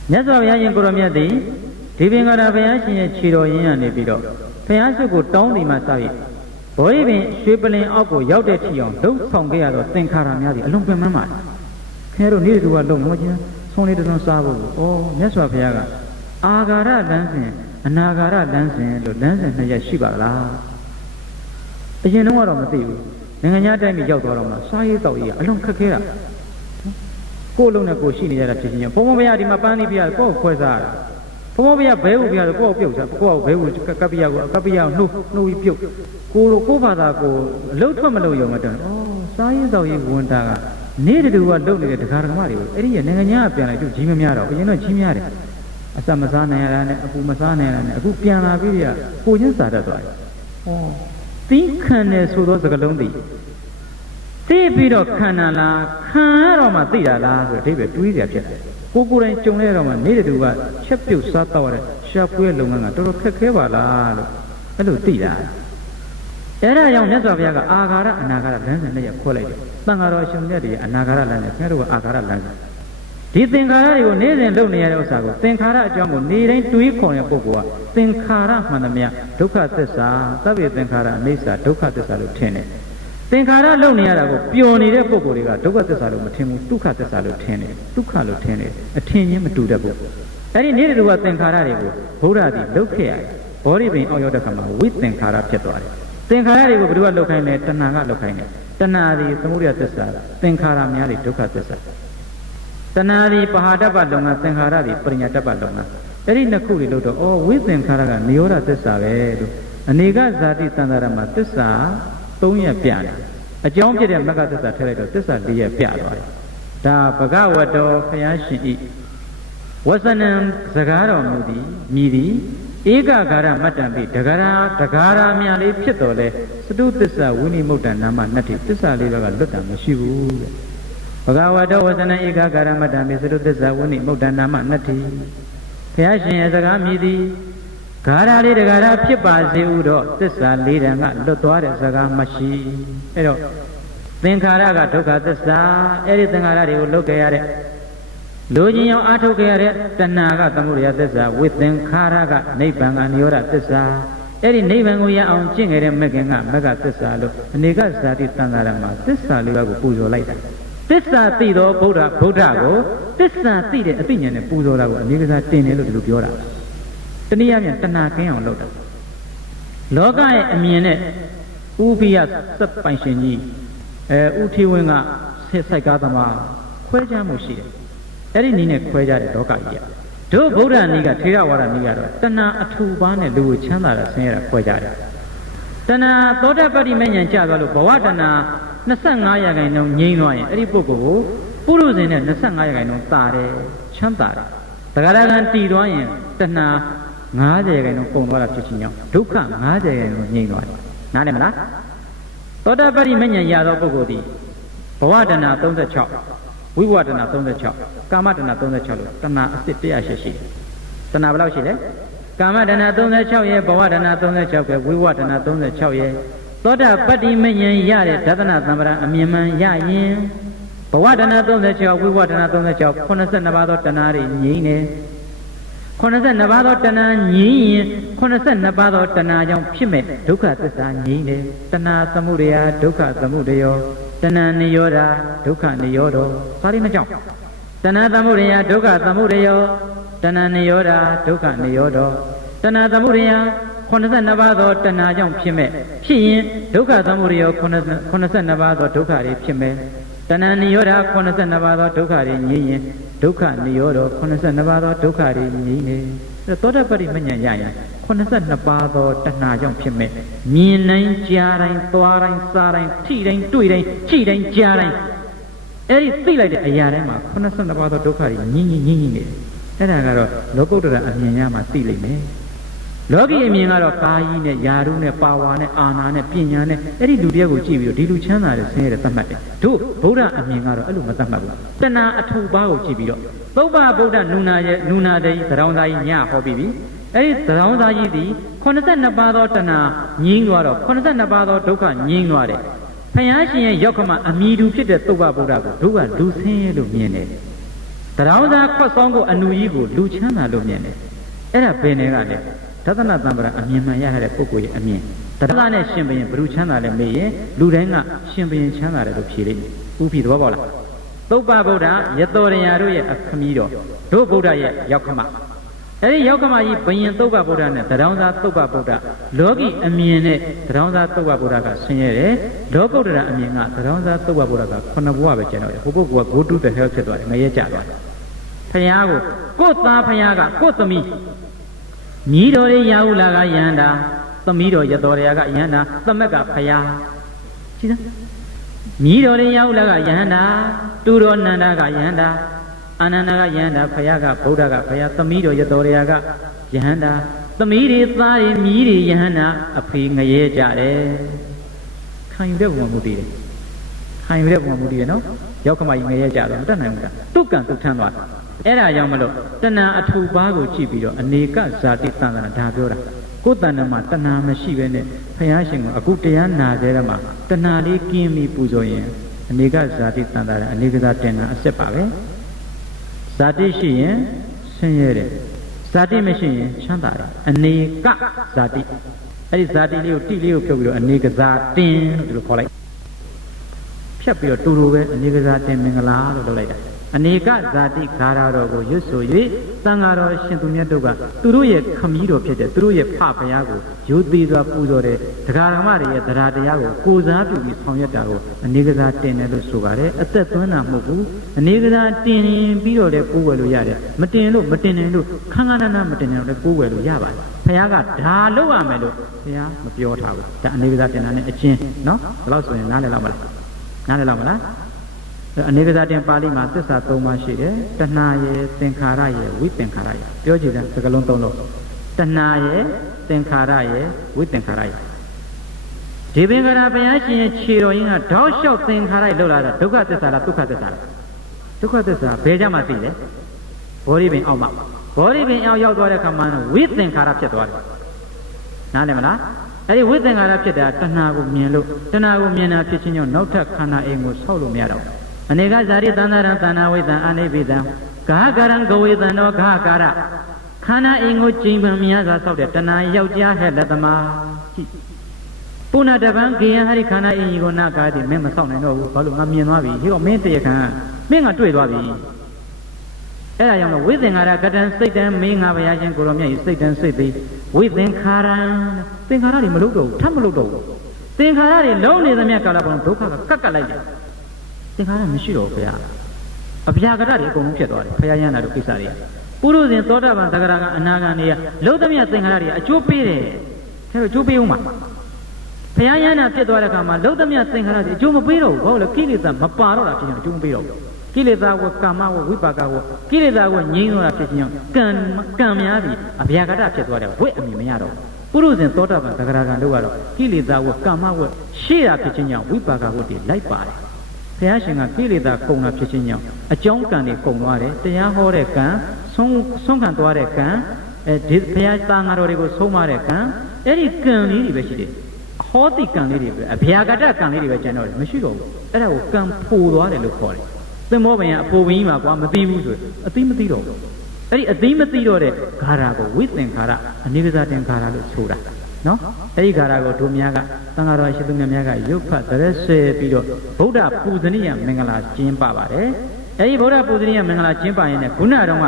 Nazavian Goromiadi, living on a Viashi Chiro in a video. Piasso go down the Masai. Or even swiveling up or Yaudation, those song they are Thinkara Madi, a lump of mamma. Caro needed to a long only the non sabo, oh, Neswa Piaga. Agara dancing, and Nagara dancing, to dance in Yashiba la. You know what I'm a thief. Nangata mi Yaudoroma, Sai Toya, along Kakera. Go Luna go she near a chicken. Pomobia di Mapani Pia, go Quazara. Pomobia Bew, we are go Capia, no, Go Pada go, low Tomalo Yomadan. Oh, Sai Toya Wundaga. Needed to a load at the Caramario. Eddie and Nanganya Piana to Jimmy Yaro, you know Jimmy Yari. A Samazana and a Pumasana and a good piano video, who is that? Oh, think can as who was a lonely. They beat of Canala, Caroma Tira, David Tweezer. Who and Jonero needed to a chap you sat over sharp wheel long to Kakeva. Hello, Tira. Era young Nesaviaga, Agara, and Agara lands and they are quality. Bangaro Shunedi, and Agara lands, Meru Agara lands. Do you think Hara need and lonely Osago? Think Hara Jungle needing to equal your Pogua. Think Hara, Manamia, Duka Tessa, Savi Thinkara, Nisa, Duka Tessa Lieutenant. သင်္ခါရလုံနေရတာကိုပျော်နေတဲ့ပုဂ္ဂိုလ်တွေကဒုက္ခသစ္စာလို့မထင်ဘူးဒုက္ခသစ္စာလို့ထင်တယ်ဒုက္ခလို့ထင်တယ်အထင်ချင်းမတူတတ်ဘူးအဲ့ဒီနေတဲ့ကသင်္ခါရတွေကိုဘုရားသည်လုတ်ခဲ့ရတယ်ဘောဓိပင်အောင်ရောက်တဲ့ခါမှာဝိသင်္ခါရဖြစ်သွားတယ်သင်္ခါရတွေကိုဘယ်သူကလုတ်ခိုင်းလဲတဏှာကလုတ်ခိုင်းတယ်တဏှာသည်သမုဒယသစ္စာသင်္ခါရများသည်ဒုက္ခသစ္စာတဏှာသည်ပဟာတ္တပလုံကသင်္ခါရသည်ပရိညာတ္တပလုံကအဲ့ဒီနှစ်ခုတွေလို့တော့ဝိသင်္ခါရကနိရောဓသစ္စာပဲလို့အနေကဇာတိတန်တာရမှာသစ္စာ3ရက်ပြတယ်အကြောင်းဖြစ်တဲ့မဂ္ဂသစ္စာထည့်လိုက်တော့သစ္စာ4ရက်ပြသွားတယ်ဒါဘဂဝတောဘုရားရှင်ဤဝဇနံစကားတော်မူသည်မြည်သည်ဧကဂါရမတ္တံပိဒဂရာမြလေးဖြစ်တော်လဲစတုသစ္စာဝိနိမုတ်တနာမနတ္တိသစ္စာလေးပါးကလွတ်တာမရှိဘူးတဲ့ဘဂဝတောဝဇနံဧကဂါရမတ္တံပိစတုသစ္စာဝိနိမုတ်တနာမနတ္တိဘုရားရှင်ရဲ့စကားမြည်သည်ဂါရလေးဒဂရာဖြစ်ပါစေဟုတော့သစ္စာ၄တန်ကလွတ်သွားတဲ့စကားမရှိအဲ့တော့သင်္ခါရကဒုက္ခသစ္စာအဲ့ဒီသင်္ခါရတွေကိုလုတ်ခဲ့ရတဲ့လူချင်းအောင်အားထုတ်ခဲ့ရတဲ့တဏှာကသမုဒယသစ္စာဝိသင်္ခါရကနိဗ္ဗာန်ကနိရောဓသစ္စာအဲ့ဒီနိဗ္ဗာန်ကိုရအောင်ကျင့်ခဲ့တဲ့မဂ္ဂင်ကမဂ္ဂသစ္စာလို့အနေကဇာတိတန်ခါရမှာသစ္စာလေးပါးကိုပူဇော်လိုက်တာသစ္စာသိသောဗုဒ္ဓကိုသစ္စာသိတဲ့အသိဉာဏ်နဲ့ပူဇော်တာကိုအနေကစားတင်တယ်လို့ဒီလိုပြောတာတနည်းအားဖြင့်တဏှာကင်းအောင်လုပ်တာလောကရဲ့အမြင်နဲ့ဥပိယစပ်ပိုင်ရှင်ကြီးဥထေဝင်းကစိုက်ကားသမားခွဲခြားမှုရှိတယ်အဲ့ဒီနည်းနဲ့ခွဲခြားတဲ့လောကကြီးကတို့ဗုဒ္ဓနည်းကထေရဝါဒနည်းကတော့တဏှာအထူပါနဲ့လူကိုချမ်းသာတာဆင်းရဲတာခွဲခြားတယ်တဏှာသောတပတ္တိမဉ္ဇဉ်ကြသွားလို့ဘဝတဏှာ25ရာခိုင်နှုန်းငြိမ်းသွားရင်အဲ့ဒီပုဂ္ဂိုလ်ကိုပုရုဇဉ်နဲ့25ရာခိုင်နှုန်းတာတယ်ချမ်းသာတယ်တဂရကံတည်သွားရင်တဏှာ50ရာခိုင်နှုန်းပုံသွားတာဖြစ်ချင်းကြောင့်ဒုက္ခ50ရာခိုင်နှုန်းငြိမ်းသွားတယ်နားလည်မလားသောတပတ္တိမဉ္ဇဉ်ရသောပုဂ္ဂိုလ်သည်ဘဝတဏှာ36ဝိဘဝတဏှာ36ကာမတဏှာ36လို့တဏှာအစစ်180ရှိတယ်တဏှာဘယ်လောက်ရှိလဲကာမတဏှာ36ရဲ့ဘဝတဏှာ36ပဲဝိဘဝတဏှာ36ရဲ့သောတာပတ္တိမဉ္ဇဉ်ရတဲ့ဒသနသံဗရာအမြင်မှန်ရရင်ဘဝတဏှာ36ဝိဘဝတဏှာ36 82ပါးသောတဏှာတွေငြိမ်းတယ်82ပါးသောတဏှာငြိမ်းရင်82ပါးသောတဏှာကြောင့်ဖြစ်မဲ့ဒုက္ခသစ္စာငြိမ်းတယ်တဏှာသမုဒယဒုက္ခသမုဒယောတဏှာနိရောဓဒုက္ခနိရောဓစာရိမကြောင့်တဏှာသမုဒယဒုက္ခသမုဒယောတဏှာနိရောဓဒုက္ခနိရောဓတဏှာသမုဒယ82ပါးသောတဏှာကြောင့်ဖြစ်မဲ့ဖြစ်ရင်ဒုက္ခသမုဒယော82ပါးသောဒုက္ခတွေဖြစ်မဲ့တဏှာနိရောဓ82ပါးသောဒုက္ခတွေငြိမ်းရင်ဒုက္ခနိရောဓ82ပါးသောဒုက္ခတွေငြိမ်းနေသောတပတ္တိမဉ္ဇဉ်ရရင်82ပါးသောတဏှာကြောင့်ဖြစ်မဲ့မြင်တိုင်းကြားတိုင်းသွားတိုင်းစားတိုင်းထိတိုင်းတွေ့တိုင်းကြည့်တိုင်းကြားတိုင်းအဲ့ဒီသိလိုက်တဲ့အရာတိုင်းမှာ82ပါးသောဒုက္ခတွေငြိမ်းနေအဲ့ဒါကတော့လောကုတ္တရာအမြင်ရမှာသိလိမ့်မယ်လောကီအမြင်ကတော့ကာယီနဲ့ယာရုနဲ့ပါဝါနဲ့အာနာနဲ့ပညာနဲ့အဲ့ဒီလူတယောက်ကိုကြည့်ပြီးတော့ဒီလူချမ်းသာတဲ့ဆင်းရဲတဲ့သတ်မှတ်တယ်တို့ဗုဒ္ဓအမြင်ကတော့အဲ့လိုမသတ်မှတ်ဘူးတဏှာအထူပါးကိုကြည့်ပြီးတော့သုဗ္ဗဗုဒ္ဓနုနာတေသရောင်းသားကြီးညဟောပြီးပြီအဲ့ဒီသရောင်းသားကြီးသည်82ပါးသောတဏှာငြိမ်းသွားတော့82ပါးသောဒုက္ခငြိမ်းသွားတယ်ဘုရားရှင်ရဲ့ရောက်ခမအမိတူဖြစ်တဲ့သုဗ္ဗဗုဒ္ဓကိုတို့ကလူဆင်းရဲလို့မြင်တယ်သရောင်းသားခွတ်ဆောင်ကိုအနုကြီးကိုလူချမ်းသာလို့မြင်တယ်အဲ့ဒါဘယ်နဲ့ကလဲဒသနသံဗရာအမြင်မှန်ရတဲ့ပုဂ္ဂိုလ်ရဲ့အမြင်ဒသနဲ့ရှင်ဘုရင်ဘ누구ချမ်းသာလဲမေးရင်လူတိုင်းကရှင်ဘုရင်ချမ်းသာတယ်လို့ဖြေလိမ့်မယ်ဥပိသဘောပေါက်လားသုဗ္ဗဗုဒ္ဓယတောရယတို့ရဲ့အခမီးတော်တို့ဗုဒ္ဓရဲ့ရောက်ခမအဲ့ဒီရောက်ခမကြီးဘုရင်သုဗ္ဗဗုဒ္ဓနဲ့သရောင်းသားသုဗ္ဗဗုဒ္ဓလောကီအမြင်နဲ့သရောင်းသားသုဗ္ဗဗုဒ္ဓကဆင်းရဲတယ်လောကုတ္တရာအမြင်ကသရောင်းသားသုဗ္ဗဗုဒ္ဓက9ဘဝပဲကျန်တော့တယ်ဟိုပုဂ္ဂိုလ်က go to the hell ဖြစ်သွားတယ်ငရဲကျသွားတယ်ဖယားကိုကိုယ့်သားဖယားကကိုယ့်သမီးမြည်တော်ရရာဟုလာကယန္တာသမီးတော်ရတော်ရကယန္တာသမက်ကဖယားကြည့်စမ်းမြည်တော်ရရာဟုလာကယန္တာတူတော်နန္ဒကယန္တာအာနန္ဒကယန္တာဖယားကဗုဒ္ဓကဖယားသမီးတော်ရတော်ရကယန္တာသမီးတွေသားတွေမြည်တွေယန္တာအဖေငရဲကြတယ်ခံယူတဲ့ဘုံမူတည်တယ်ခံယူတဲ့ဘုံမူတည်တယ်နော်ရောက်ခမကြီးငရဲကြတော့မတတ်နိုင်ဘူးလားတုတ်ကံတုတ်ထမ်းသွားအဲ့ဒါကြောင့်မလို့တဏှာအထူပါးကိုကြည့်ပြီးတော့အနေကဇာတိသံဃာဒါပြောတာကိုယ်တဏ္ဍာမှာတဏှာမရှိပဲနဲ့ဘုရားရှင်ကအခုတရားနာကြတဲ့မှာတဏှာလေးကင်းပြီးပူဇော်ရင်အနေကဇာတိသံဃာအနေကစားတင်တာအစစ်ပါပဲဇာတိရှိရင်ဆင်းရဲတယ်ဇာတိမရှိရင်ချမ်းသာတယ်အနေကဇာတိအဲ့ဒီဇာတိလေးကိုတိလေးကိုဖြုတ်ပြီးတော့အနေကစားတင်လို့ဒီလိုခေါ်လိုက် ဖြတ်ပြီးတော့တူတူပဲအနေကစားတင်မင်္ဂလာလို့လုပ်လိုက်တာအနေကဇာတိဂါရတော်ကိုရွတ်ဆို၍သံဃာတော်ရှင်သူမြတ်တို့ကသူတို့ရဲ့ခမည်းတော်ဖြစ်တဲ့သူတို့ရဲ့ဖဖရားကိုရိုသေစွာပူဇော်တဲ့တရားဓမ္မတွေရဲ့တရားတရားကိုကိုးစားပြုပြီးဆောင်ရွက်တာကိုအနေကစားတင်တယ်လို့ဆိုပါတယ်အသက်သွင်းတာမဟုတ်ဘူးအနေကစားတင်ပြီးတော့လည်းကိုးဝယ်လို့ရတယ်မတင်လို့မတင်နိုင်လို့ခန်းခန်းနာနာမတင်နိုင်လို့ကိုးဝယ်လို့ရပါတယ်ဘုရားကဒါလုပ်ရမယ်လို့ဘုရားမပြောထားဘူးဒါအနေကစားတင်တာနဲ့အချင်းနော်ဘယ်လောက်ဆိုရင်နားလည်လောက်မလားနားလည်လောက်မလားအနေကစားတင်ပါဠိမှာသစ္စာ၃ပါးရှိတယ်တဏှာရယ်သင်္ခါရရယ်ဝိသင်္ခါရရယ်ပြောကြည့်တဲ့စကားလုံး၃လုံးတဏှာရယ်သင်္ခါရရယ်ဝိသင်္ခါရရယ်ဒီပင်ကရာဘုရားရှင်ခြေတော်ရင်းကတောက်လျှောက်သင်္ခါရလောက်လာတာဒုက္ခသစ္စာလားဒုက္ခသစ္စာလားဒုက္ခသစ္စာဘယ်ကြမှာသိလဲဘောဓိပင်အောက်မှာဘောဓိပင်အောက်ရောက်သွားတဲ့အခါမှာဝိသင်္ခါရဖြစ်သွားတယ်နားလည်မလားအဲ့ဒီဝိသင်္ခါရဖြစ်တာတဏှာကိုမြင်လို့တဏှာကိုမြင်တာဖြစ်ခြင်းကြောင့်နောက်ထပ်ခန္ဓာအိမ်ကိုဆောက်လို့မရတော့အနေကဇာတိသန္တာရံသန္နာဝိသံအနိဗ္ဗိတံဂဟကရံဂဝေသံတော်ဂဟကာရခန္ဓာအိမ်ကိုကျိန်ပံမြားစွာဆောက်တဲ့တဏှာယောက်ျားဟဲ့လက်သမားပုဏ္ဏတပံဂေယဟရိခန္ဓာအိမ်ကြီးကိုနာကားတယ်မင်းမဆောက်နိုင်တော့ဘူးဘာလို့ငါမြင်သွားပြီဒီတော့မင်းတရားခံမင်းကတွေ့သွားပြီအဲ့ဒါကြောင့်လို့ဝိသင်္ခါရကတံစိတ်တံမင်းငါဘုရားရှင်ကိုရောမြတ်ဤစိတ်တံစိတ်ပြီးဝိသင်္ခါရံသင်္ခါရတွေမလုပ်တော့ဘူးထပ်မလုပ်တော့ဘူးသင်္ခါရတွေလုံးနေသမျှကာလပေါင်းဒုက္ခကကတ်လိုက်တယ်သင်္ခါရမရှိတော့ဘူးဘုရားအဗျာကရတွေအကုန်လုံးဖြစ်သွားတယ်ဘုရားရဟန္တာတို့ကိစ္စတွေပုရုဇဉ်သောတာပန်သဂရကအနာဂံတွေကလုံးသမျှသင်္ခါရတွေအကျိုးပေးတယ်ဒါပေမဲ့အကျိုးပေးဦးမှာဘုရားရဟန္တာဖြစ်သွားတဲ့အခါမှာလုံးသမျှသင်္ခါရတွေအကျိုးမပေးတော့ဘူးဘာလို့လဲကိလေသာမပါတော့တာဖြစ်ရင်အကျိုးမပေးတော့ဘူးကိလေသာကိုကာမဝဝိပါကဝကိလေသာကိုငြိမ်းသွားတာဖြစ်ခြင်းကံများပြီးအဗျာကရဖြစ်သွားတယ်ဝိအမိမရတော့ပုရုဇဉ်သောတာပန်သဂရကံတို့ကတော့ကိလေသာကိုကာမဝရှေ့တာဖြစ်ခြင်းကြောင့်ဝိပါကဝတွေလိုက်ပါတယ်ဘုရားရှင်ကကိလေသာကုန်တာဖြစ်ခြင်းကြောင့်အကြောင်းကံတွေကုန်သွားတယ်တရားဟောတဲ့ကံဆုံးခံသွားတဲ့ကံဒီဘုရားသာငါတော်တွေကိုဆုံးမတဲ့ကံအဲ့ဒီကံလေးတွေပဲရှိတယ်ဟောတိကံလေးတွေပဲအဗျာကတကံလေးတွေပဲကျန်တော့တယ်မရှိတော့ဘူးအဲ့ဒါကိုကံဖိုသွားတယ်လို့ခေါ်တယ်သင်္ဘောပင်ကအဖိုးဘင်းကြီးမှာကွာမသိဘူးဆိုအသိမသိတော့ဘူးအဲ့ဒီအသိမသိတော့တဲ့ဂါရာကိုဝိသင်္ခါရအနေကစားတင်ဂါရာလို့ဆိုတာနော်အဲ့ဒီဂါရာကိုတို့များကသံဃာတော်ရှိသူများကရုပ်ဖတ်တရက်ဆွဲပြီးတော့ဗုဒ္ဓပူဇနိယမင်္ဂလာကျင်းပပါတယ်အဲ့ဒီဗုဒ္ဓပူဇနိယမင်္ဂလာကျင်းပရင်လည်းခုနကတော့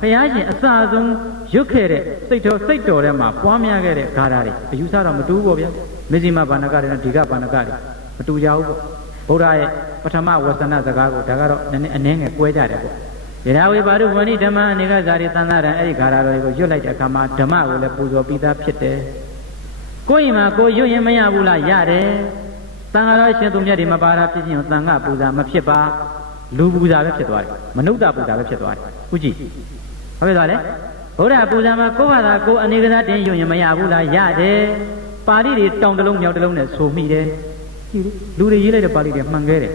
ဘုရားရှင်အစာဆုံးရွတ်ခဲ့တဲ့စိတ်တော်ထဲမှာပွားများခဲ့တဲ့ဂါရာတွေအယူဆတော့မတူဘူးပေါ့ဗျာမေဇိမဘာဏကတွေနဲ့ဒီကဘာဏကတွေမတူကြဘူးပေါ့ဗုဒ္ဓရဲ့ပထမဝဆနစကားကိုဒါကတော့နည်းနည်းအနှဲငယ်ကွဲကြတယ်ပေါ့ယရာဝေပါရုဝဏိဓမ္မအနေကဇာတိသန္တာရံအဲ့ဒီဂါရာတော်တွေကိုရွတ်လိုက်တဲ့အခါမှာဓမ္မကိုလည်းပူဇော်ပြီးသားဖြစ်တယ်ကိုယ်ရင်မှာကိုရွတ်ရင်မရဘူးလားရတယ်သံဃာတော်ရှင်သူမြတ်တွေမပါတာဖြစ်ခြင်းသံဃာပူဇာမဖြစ်ပါလူပူဇာပဲဖြစ်သွားတယ်မနုဿပူဇာပဲဖြစ်သွားတယ်ဟုတ်ကြည့်ဘာဖြစ်သွားလဲဗုဒ္ဓပူဇာမှာကိုယ်ဘာသာကိုယ်အနေကစားတင်ရွတ်ရင်မရဘူးလားရတယ်ပါဠိတွေတောင်တစ်လုံးမြောက်တစ်လုံးနဲ့ဆိုမိတယ်ကြည့်လူတွေရေးလိုက်တဲ့ပါဠိတွေမှန်ခဲ့တယ်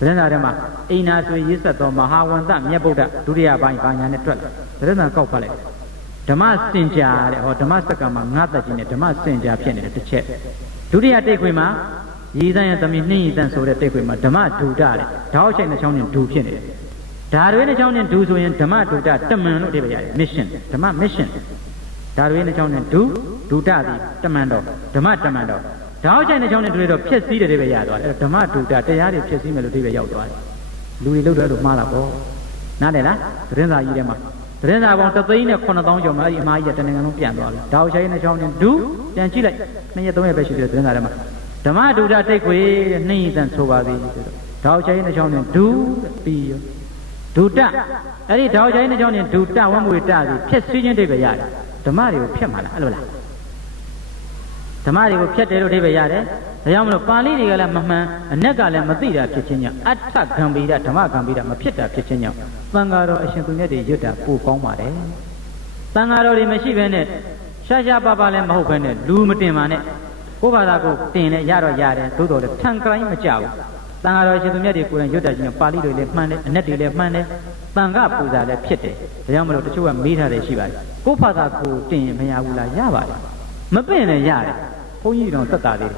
သတင်းစာထဲမှာအိနာဆွေရေးဆက်သောမဟာဝန္တမြတ်ဗုဒ္ဓဒုတိယပိုင်းဘာညာနဲ့တွက်လာသတင်းစာကောက်ဖတ်လိုက်ဓမ္မစင်ကြာတဲ့ဟောဓမ္မစက္ကမှာငါးသက်ကြီးနဲ့ဓမ္မစင်ကြာဖြစ်နေတဲ့တစ်ချက်ဒုတိယတိတ်ခွေမှာရည်စမ်းရသမီးနှင်းရည်တန်ဆိုတဲ့တိတ်ခွေမှာဓမ္မဒုတတဲ့ဓာတ်ချိတ်နှချောင်းနဲ့ဒုဖြစ်နေတယ်ဓာတ်တွေနှချောင်းနဲ့ဒုဆိုရင်ဓမ္မဒုတတမန်လို့အဓိပ္ပာယ်ရတယ် mission ဓမ္မ mission ဓာတ်တွေနှချောင်းနဲ့ဒုတသည်တမန်တော်ဓမ္မတမန်တော်ဓာတ်ချိတ်နှချောင်းနဲ့တွေ့တော့ဖြစ်စည်းတဲ့ပဲရသွားတယ်ဓမ္မဒုတတရားတွေဖြစ်စည်းမယ်လို့အဓိပ္ပာယ်ရောက်သွားတယ်လူတွေလို့တော့မှားတာပေါ့နားတယ်လားသတင်းစာကြီးထဲမှာသတင်းစာပေါင်း3,900,000ကျော်မှာအဲ့ဒီအမားကြီးကတနိုင်ငံလုံးပြန်သွားပြီဓာတ်ချိတ်နှချောင်းနဲ့ဒုပြန်ကြည့်လိုက်2ရက်3ရက်ပဲရှိသေးတယ်သတင်းစာထဲမှာဓမ္မဒုတတိတ်ခွေတဲ့နှင်းရည်တန်ဆိုပါသည်ဆိုတော့ဓာတ်ချိတ်နှချောင်းနဲ့ဒုပြီးရောဒုတအဲ့ဒီဓာတ်ချိတ်နှချောင်းနဲ့ဒုတဝမ်းမွေတသည်ဖြစ်စည်းခြင်းတိတ်ပဲရတယ်ဓမ္မတွေကိုဖျက်မှာလားအဲ့လိုလားဓမ္မတွေကိုဖျက်တယ်လို့အဓိပ္ပာယ်ရတယ်ဒါကြောင့်မလို့ပါဠိတွေကလည်းမမှန်အနက်ကလည်းမသိတာဖြစ်ခြင်းကြောင့်အဋ္ဌဂံဗိဒဓမ္မဂံဗိဒမဖြစ်တာဖြစ်ခြင်းကြောင့်သံဃာတော်အရှင်သူမြတ်တွေရွတ်တာပိုကောင်းပါတယ်သံဃာတော်တွေမရှိဘဲနဲ့ရှားရှားပါပါလည်းမဟုတ်ဘဲနဲ့လူမတင်ပါနဲ့ကိုယ့်ဘာသာကိုတင်လဲရတော့ရတယ်သို့တော်လည်းထန်ကတိုင်းမကြောက်သံဃာတော်အရှင်သူမြတ်တွေကိုယ်တိုင်ရွတ်တာချင်းပါဠိတွေလည်းမှန်တယ်အနက်တွေလည်းမှန်တယ်သံဃာပူဇာလည်းဖြစ်တယ်ဒါကြောင့်မလို့တချို့ကမေးထားတယ်ရှိပါတယ်ကိုယ့်ဘာသာကိုတင်ရင်မရဘူးလားရပါတယ်မပင့်လည်းရတယ်ဘုန်းကြီးတော်သက်တာလေးတယ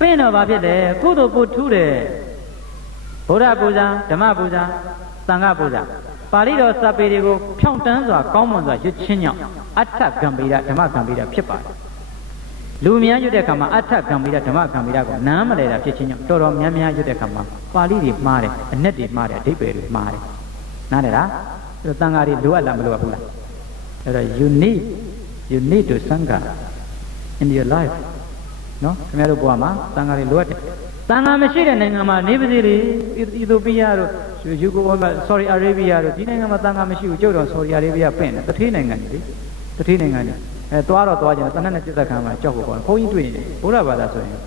်ပင့်တော့ဘာဖြစ်လဲကုသိုလ်ပို့ထူးတယ်ဗုဒ္ဓပူဇာဓမ္မပူဇာသံဃာပူဇာပါဠိတော်စာပေတွေကိုဖြောင့်တန်းစွာကောင်းမွန်စွာရွတ်ချင်းကြောင့်အဋ္ဌဂံဗိဒဓမ္မဂံဗိဒဖြစ်ပါတယ် လူများရွတ်တဲ့ခါမှာအထကံမိတာဓမ္မကံမိတာကိုနားမလဲတာဖြစ်ချင်းကြောင့်တော်တော်များများရွတ်တဲ့ခါမှာပါဠိတွေမှားတယ်အနက်တွေမှားတယ်အဓိပ္ပာယ်တွေမှားတယ်နားလည်လားအဲ့တော့တန်ဃာတွေလိုအပ်လားမလိုအပ်ဘူးလားအဲ့တော့ you need to sangha in your life နော်ခင်ဗျားတို့ဘဝမှာတန်ဃာတွေလိုအပ်တယ်တန်ဃာမရှိတဲ့နိုင်ငံမှာနေပါစေလေအီသီယိုးပီးယားတို့ယူဂိုဆော်ဒီအာရေဗီးယားတို့ဒီနိုင်ငံမှာတန်ဃာမရှိဘူးကျုပ်တော်ဆော်ဒီအာရေဗီးယားပင့်တယ်တထေးနိုင်ငံကြီးလေတထေးနိုင်ငံကြီးသွားတော့သွားကြတယ်တနက်နဲ့စစ်သက်ခံမှာကြောက်ဖို့ပေါ့ဘုန်းကြီးတွေ့နေတယ်ဘုရားဘာသာဆိုရင်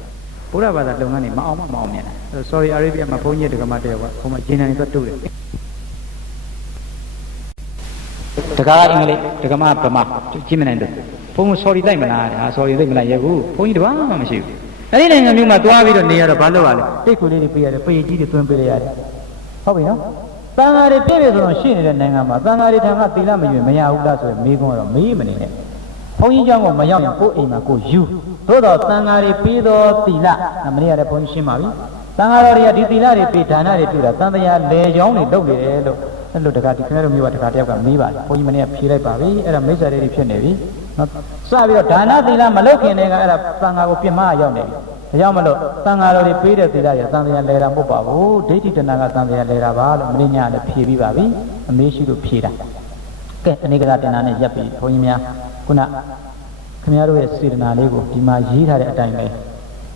ဘုရားဘာသာလုပ်ငန်းတွေမအောင်မြင်တယ်ဆော်ဒီအာရေဗီးယားမှာဘုန်းကြီးတက္ကမတည်းကဘုံမှာဂျင်းနိုင်သွားတူတယ်တက္ကကအင်္ဂလိပ်တက္ကမဗမာကြည့်မနိုင်တယ်ဘုန်းဆော်ဒီလိုက်မလားဟာဆော်ဒီလိုက်မလားရဲ့ဘူးဘုန်းကြီးတပါးမှမရှိဘူးအဲ့ဒီနိုင်ငံမျိုးမှာသွားပြီးတော့နေရတော့ဘာလုပ်ရလဲတိတ်ခွေလေးတွေပေးရတယ်ပေကြီးတွေသွင်းပေးရတယ်ဟုတ်ပြီနော်တန်ဃာတွေပြည့်ပြီဆိုတော့ရှိနေတဲ့နိုင်ငံမှာတန်ဃာတွေထံကသီလမယူမရဘူးလားဆိုရင်မေးခွန်းတော့မေးမနေနဲ့ဘုန်းကြီးကျောင်းကိုမရောက်ရင်ကိုယ့်အိမ်မှာကိုယူသို့တော့တန်ဃာတွေပေးတော်သီလမနေ့ကလည်းဘုန်းကြီးရှင်းပါပြီတန်ဃာတော်တွေကဒီသီလတွေပေးဒါနတွေပြုတာတန်တရားလေချောင်းတွေလုပ်နေတယ်လို့အဲ့လိုတခါဒီခင်ဗျားတို့မျိုးကတခါတယောက်ကမေးပါတယ်ဘုန်းကြီးမနေ့ကဖြေလိုက်ပါပြီအဲ့ဒါမိစ္ဆာတွေဖြစ်နေပြီနော်စပြီးတော့ဒါနသီလမလုပ်ခင်တည်းကအဲ့ဒါတန်ဃာကိုပြစ်မှားရောက်နေပြီဒါကြောင့်မလို့တန်ဃာတော်တွေပေးတဲ့သီလရတန်တရားလဲတာမဟုတ်ပါဘူးဒိဋ္ဌိတဏှာကတန်တရားလဲတာပါလို့မင်းညာလည်းဖြေပြီးပါပြီအမေးရှိလို့ဖြေတာကဲအနေကသာတင်တာနဲ့ရပ်ပြီးဘုန်းကြီးများခုနခင်ဗျားတို့ရဲ့စေတနာလေးကိုဒီမှာရေးထားတဲ့အတိုင်းပဲ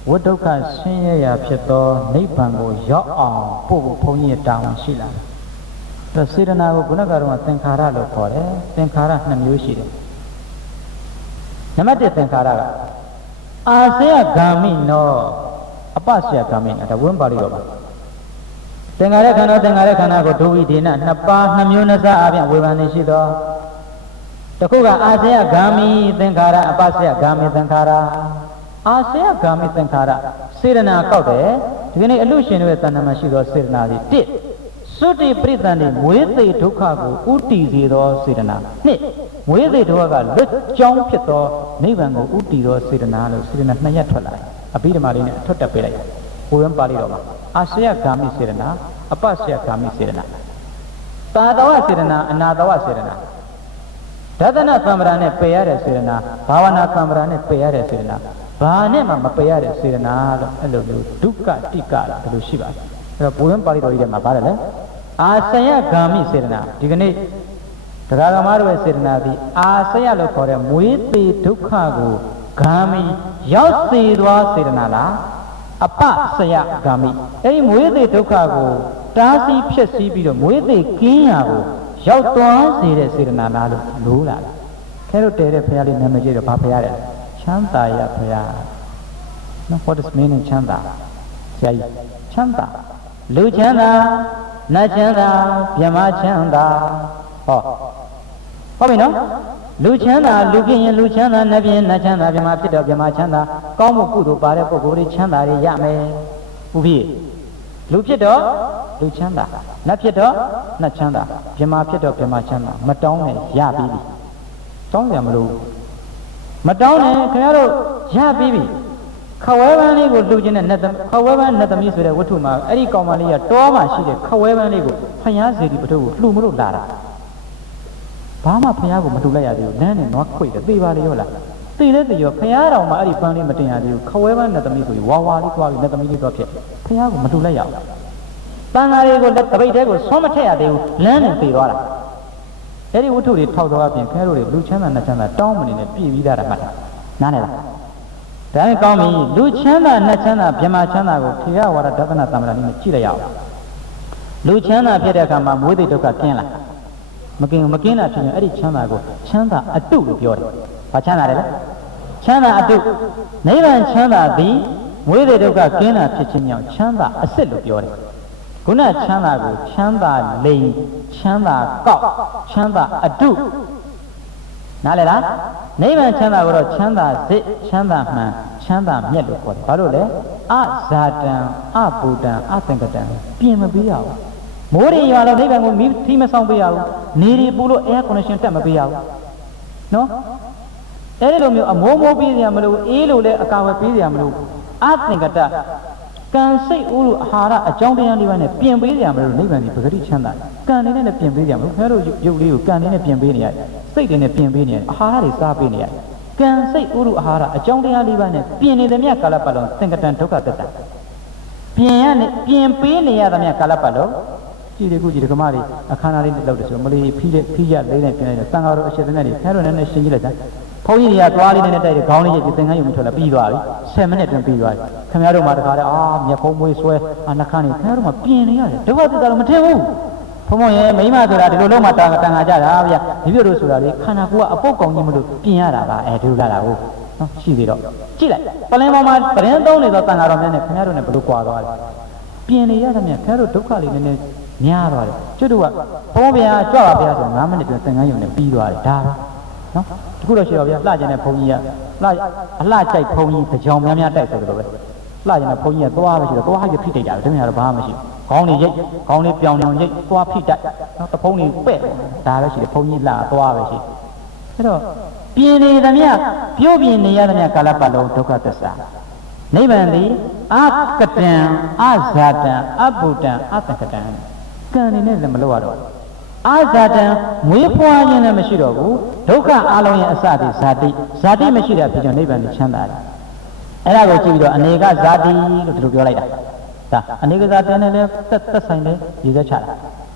ဝိဒုက္ခဆင်းရဲရာဖြစ်သောနိဗ္ဗာန်ကိုရောက်အောင်ပို့ဖို့ဘုန်းကြီးရဲ့တာဝန်ရှိလာတယ်စေတနာကိုခုနကတော့သင်္ခါရလို့ခေါ်တယ်သင်္ခါရ2မျိုးရှိတယ်နံပါတ်1သင်္ခါရကအာစေယဂာမိနောအပစေယဂာမိနောဒါဝင်းပါဠိတော်ပါသင်္ခါရခန္ဓာသင်္ခါရခန္ဓာကိုဒုဝိဒေနနှစ်ပါး2မျိုးနှစ်စားအပြင်ဝေဘာနေရှိသောတခုကအာစေယဂာမိသင်္ခါရအပစေယဂာမိသင်္ခါရအာစေယဂာမိသင်္ခါရစေတနာကောက်တယ်ဒီကနေ့အလူရှင်တို့ရဲ့တဏ္ဍာမရှိသောစေတနာတွေ1သုတိပရိသန်တွေမွေးသိဒုက္ခကိုဥတည်စေသောစေတနာ2မွေးသိဒုက္ခကလွတ်ကြောင်းဖြစ်သောနိဗ္ဗာန်ကိုဥတည်သောစေတနာလို့စေတနာ2ရပ်ထွက်လာတယ်အဘိဓမ္မာလေးနဲ့ထွက်တက်ပေးလိုက်ဘုရားပါဠိတော်မှာအာစေယဂာမိစေတနာအပစေယဂာမိစေတနာသာတဝစေတနာအနာတဝစေတနာဒသနသံဗရာနဲ့ပယ်ရတဲ့စေတနာဘာဝနာသံဗရာနဲ့ပယ်ရတဲ့စေတနာဘာနဲ့မှမပယ်ရတဲ့စေတနာလို့အဲ့လိုမျိုးဒုက္ခတိကလို့ဒီလိုရှိပါတယ်အဲ့တော့ဘုရားပါဠိတော်ကြီးထဲမှာပါတယ်လေအာစယဂာမိစေတနာဒီကနေ့တရားဓမ္မတို့ရဲ့စေတနာသည်အာစယလို့ခေါ်တဲ့မွေးသေးဒုက္ခကိုဂာမိရောက်စေသွားစေတနာလားအပစယဂာမိအဲ့ဒီမွေးသေးဒုက္ခကိုတားဆီးဖြစ်စည်းပြီးတော့မွေးသေးကင်းရာကိုရောက်သွားစေတဲ့စေတနာလားလို့လို့လာတယ်ခဲတို့တဲတဲ့ဖရာလေးနာမည်ကြီးတော့ဘာဖရာလဲချမ်းသာရဖရာနော် what is meaning ချမ်းသာဆရာကြီးချမ်းသာလူချမ်းသာနတ်ချမ်းသာမြမချမ်းသာဟောဟုတ်ပြီနော်လူချမ်းသာလူဖြစ်ရင်လူချမ်းသာနတ်ဖြစ်နတ်ချမ်းသာမြမဖြစ်တော့မြမချမ်းသာကောင်းမှုကုသိုလ်ပါတဲ့ပုဂ္ဂိုလ်တွေချမ်းသာတွေရမယ်ဥပိလူဖြစ်တော့လူချမ်းသာနတ်ဖြစ်တော့နတ်ချမ်းသာမြမဖြစ်တော့မြမချမ်းသာမတောင်းနဲ့ရပြီးပြီတောင်းကြမလို့မတောင်းနဲ့ခင်ဗျားတို့ရပြီးပြီခဝဲပန်းလေးကိုလှူခြင်းနဲ့ခဝဲပန်းနတ်သမီးဆိုတဲ့ဝတ္ထုမှာအဲ့ဒီကောင်မလေးကတောမှာရှိတဲ့ခဝဲပန်းလေးကိုဖျားစေတီပထုကိုလှူမလို့လာတာဘာမှဖျားကိုမလှူလိုက်ရသေးဘူးလမ်းနဲ့နွားခွေတယ်သေပါလေရောလားသေတဲ့သေရောဖျားတော်မှာအဲ့ဒီပန်းလေးမတင်ရသေးဘူးခဝဲပန်းနတ်သမီးကိုဝါဝါလေးသွားပြီးနတ်သမီးလေးသွားဖြစ်ဖျားကိုမလှူလိုက်ရဘူးတန်ဃာတွေကိုလက်တပိတ်တဲကိုဆွမ်းမထက်ရသေးဘူးလမ်းနဲ့သေသွားတာအဲ့ဒီဝတ္ထုတွေထောက်တော့အပြင်ခဲတို့တွေလူချမ်းသာနတ်ချမ်းသာတောင်းမနေနဲ့ပြည်ပြီးသားတာမှတ်တာနားနေလားဒါနဲ့ကောင်းပြီလူချမ်းသာနတ်ချမ်းသာဗြဟ္မာချမ်းသာကိုထေရဝါဒဒသနသမ္မာလေးနဲ့ကြည့်လိုက်ရအောင်လူချမ်းသာဖြစ်တဲ့အခါမှာမွေးသိဒုက္ခကင်းလားမကင်းဘူးမကင်းတာဖြစ်ရင်အဲ့ဒီချမ်းသာကိုချမ်းသာအတုလို့ပြောတယ်ဘာချမ်းသာလဲချမ်းသာအတုနိဗ္ဗာန်ချမ်းသာသည်မွေးသိဒုက္ခကင်းတာဖြစ်ခြင်းကြောင့်ချမ်းသာအစစ်လို့ပြောတယ်ခုနချမ်းသာကိုချမ်းသာလိမ်ချမ်းသာကောက်ချမ်းသာအတုနားလည်လားနိဗ္ဗာန်ချမ်းသာကိုတော့ချမ်းသာစစ်ချမ်းသာမှန်ချမ်းသာမြတ်လို့ခေါ်တယ်ဘာလို့လဲအဇာတံအဘူတံအသင်္ကတံပြင်မပေးရဘူးမိုးတွေရွာတော့နိဗ္ဗာန်ကိုမီးထီးမဆောင်ပေးရဘူးနေတွေပူလို့ air condition တက်မပေးရဘူးနော်အဲဒီလိုမျိုးအမိုးမိုးပေးရမလို့အေးလို့လည်းအကာဝယ်ပေးရမလို့အသင်္ကတကံစိတ်ဥရုအာဟာရအကြောင်းတရားလေးပါနဲ့ပြင်ပေးရမလို့နိဗ္ဗာန်ဒီပဂတိချမ်းသာကံနေနဲ့ပြင်ပေးရမလို့ခင်ဗျားတို့ရုပ်လေးကိုကံနေနဲ့ပြင်ပေးနေရတယ်စိတ်တွေနဲ့ပြင်ပေးနေရတယ်အာဟာရတွေစားပေးနေရတယ် ကံစိတ်ဥရုအာဟာရအကြောင်းတရား၄ပါးနဲ့ပြင်နေသမျှကာလပတ်လုံးသင်္ကတံဒုက္ခသတ္တပြင်ပေးနေရသမျှကာလပတ်လုံးကြည့်ဒီကမတွေအခမ်းအနားလေးလောက်တယ်ဆိုမလေးဖိရလေးနဲ့ပြင်လိုက်တော့တန်ဃာတော်အရှင်သနဲ့ခဲတော်နဲ့ရှင်းကြည့်လိုက်တာဘုန်းကြီးတွေကသွားလေးနဲ့တိုက်တယ်ခေါင်းလေးကြီးသင်္ကန်းယူပြီးထွက်လာပြီးသွားပြီ10မိနစ်တွင်ပြီးသွားပြီခင်ဗျားတို့မှတခါတည်းမျက်ဖုံးမွေးဆွဲနှခမ်းနေခင်ဗျားတို့မှပြင်နေရတယ်ဒုက္ခသစ္စာတော့မထင်ဘူးဘုံဘုံရဲ့မိမဆိုတာဒီလိုလုံးမှတန်ခါကြတာဗျာဒီပြတို့ဆိုတာလေခန္ဓာကိုယ်ကအပုတ်ကောင်ကြီးမလို့ပြင်ရတာပါဒီလိုလာတာဟုတ်နော်ရှိသေးတော့ကြည့်လိုက်ပလင်ပေါ်မှာပရင်သုံးနေတော့တန်ခါတော်များနဲ့ခင်ဗျားတို့နဲ့ဘလို့ကွာသွားတယ်ပြင်နေရသမျှခင်ဗျားတို့ဒုက္ခလေးနည်းနည်းများသွားတယ်ကျွတ်တို့ကဘုံဗျာကြွပါဗျာဆို9မိနစ်တွင်သင်္ကန်းယုံနဲ့ပြီးသွားတယ်ဒါပဲနော်တခုတော့ရှိတော့ဗျာလှကျင်တဲ့ဘုံကြီးကအလှကြိုက်ဘုံကြီးကြောင်များတိုက်ဆိုတော့ပဲလှကျင်တဲ့ဘုံကြီးကသွားပဲရှိတော့သွားပြီးဖိတိုက်တာပဲတမန်တော်ဘာမှမရှိခေါင်းလေးရိတ်ခေါင်းလေးပြောင်ပြောင်ရိတ်သွားဖိတိုက်နော်တဖုံးလေးပဲ့ဒါပဲရှိတယ်ဘုံကြီးလှသွားပဲရှိအဲ့တော့ပြင်နေသမျှပြုတ်ပြင်နေရသမျှကာလပတ်လုံးဒုက္ခသစ္စာနိဗ္ဗာန်သည်အကတံအဇာတံအပုတံအတကတံကံနေနဲ့လည်းမလို့ရတော့အာဇာတံမွေးဖွားခြင်းလည်းမရှိတော့ဘူးဒုက္ခအလုံးရဲ့အစသည်ဇာတိမရှိတဲ့ဖြစ်ကြောင့်နိဗ္ဗာန်ကိုချမ်းသာတယ်အဲ့ဒါကိုကြည့်ပြီးတော့အနေကဇာတိလို့ဒီလိုပြောလိုက်တာဒါအနေကဇာတံနဲ့လည်းသက်ဆိုင်တယ်ရည်သက်ချတ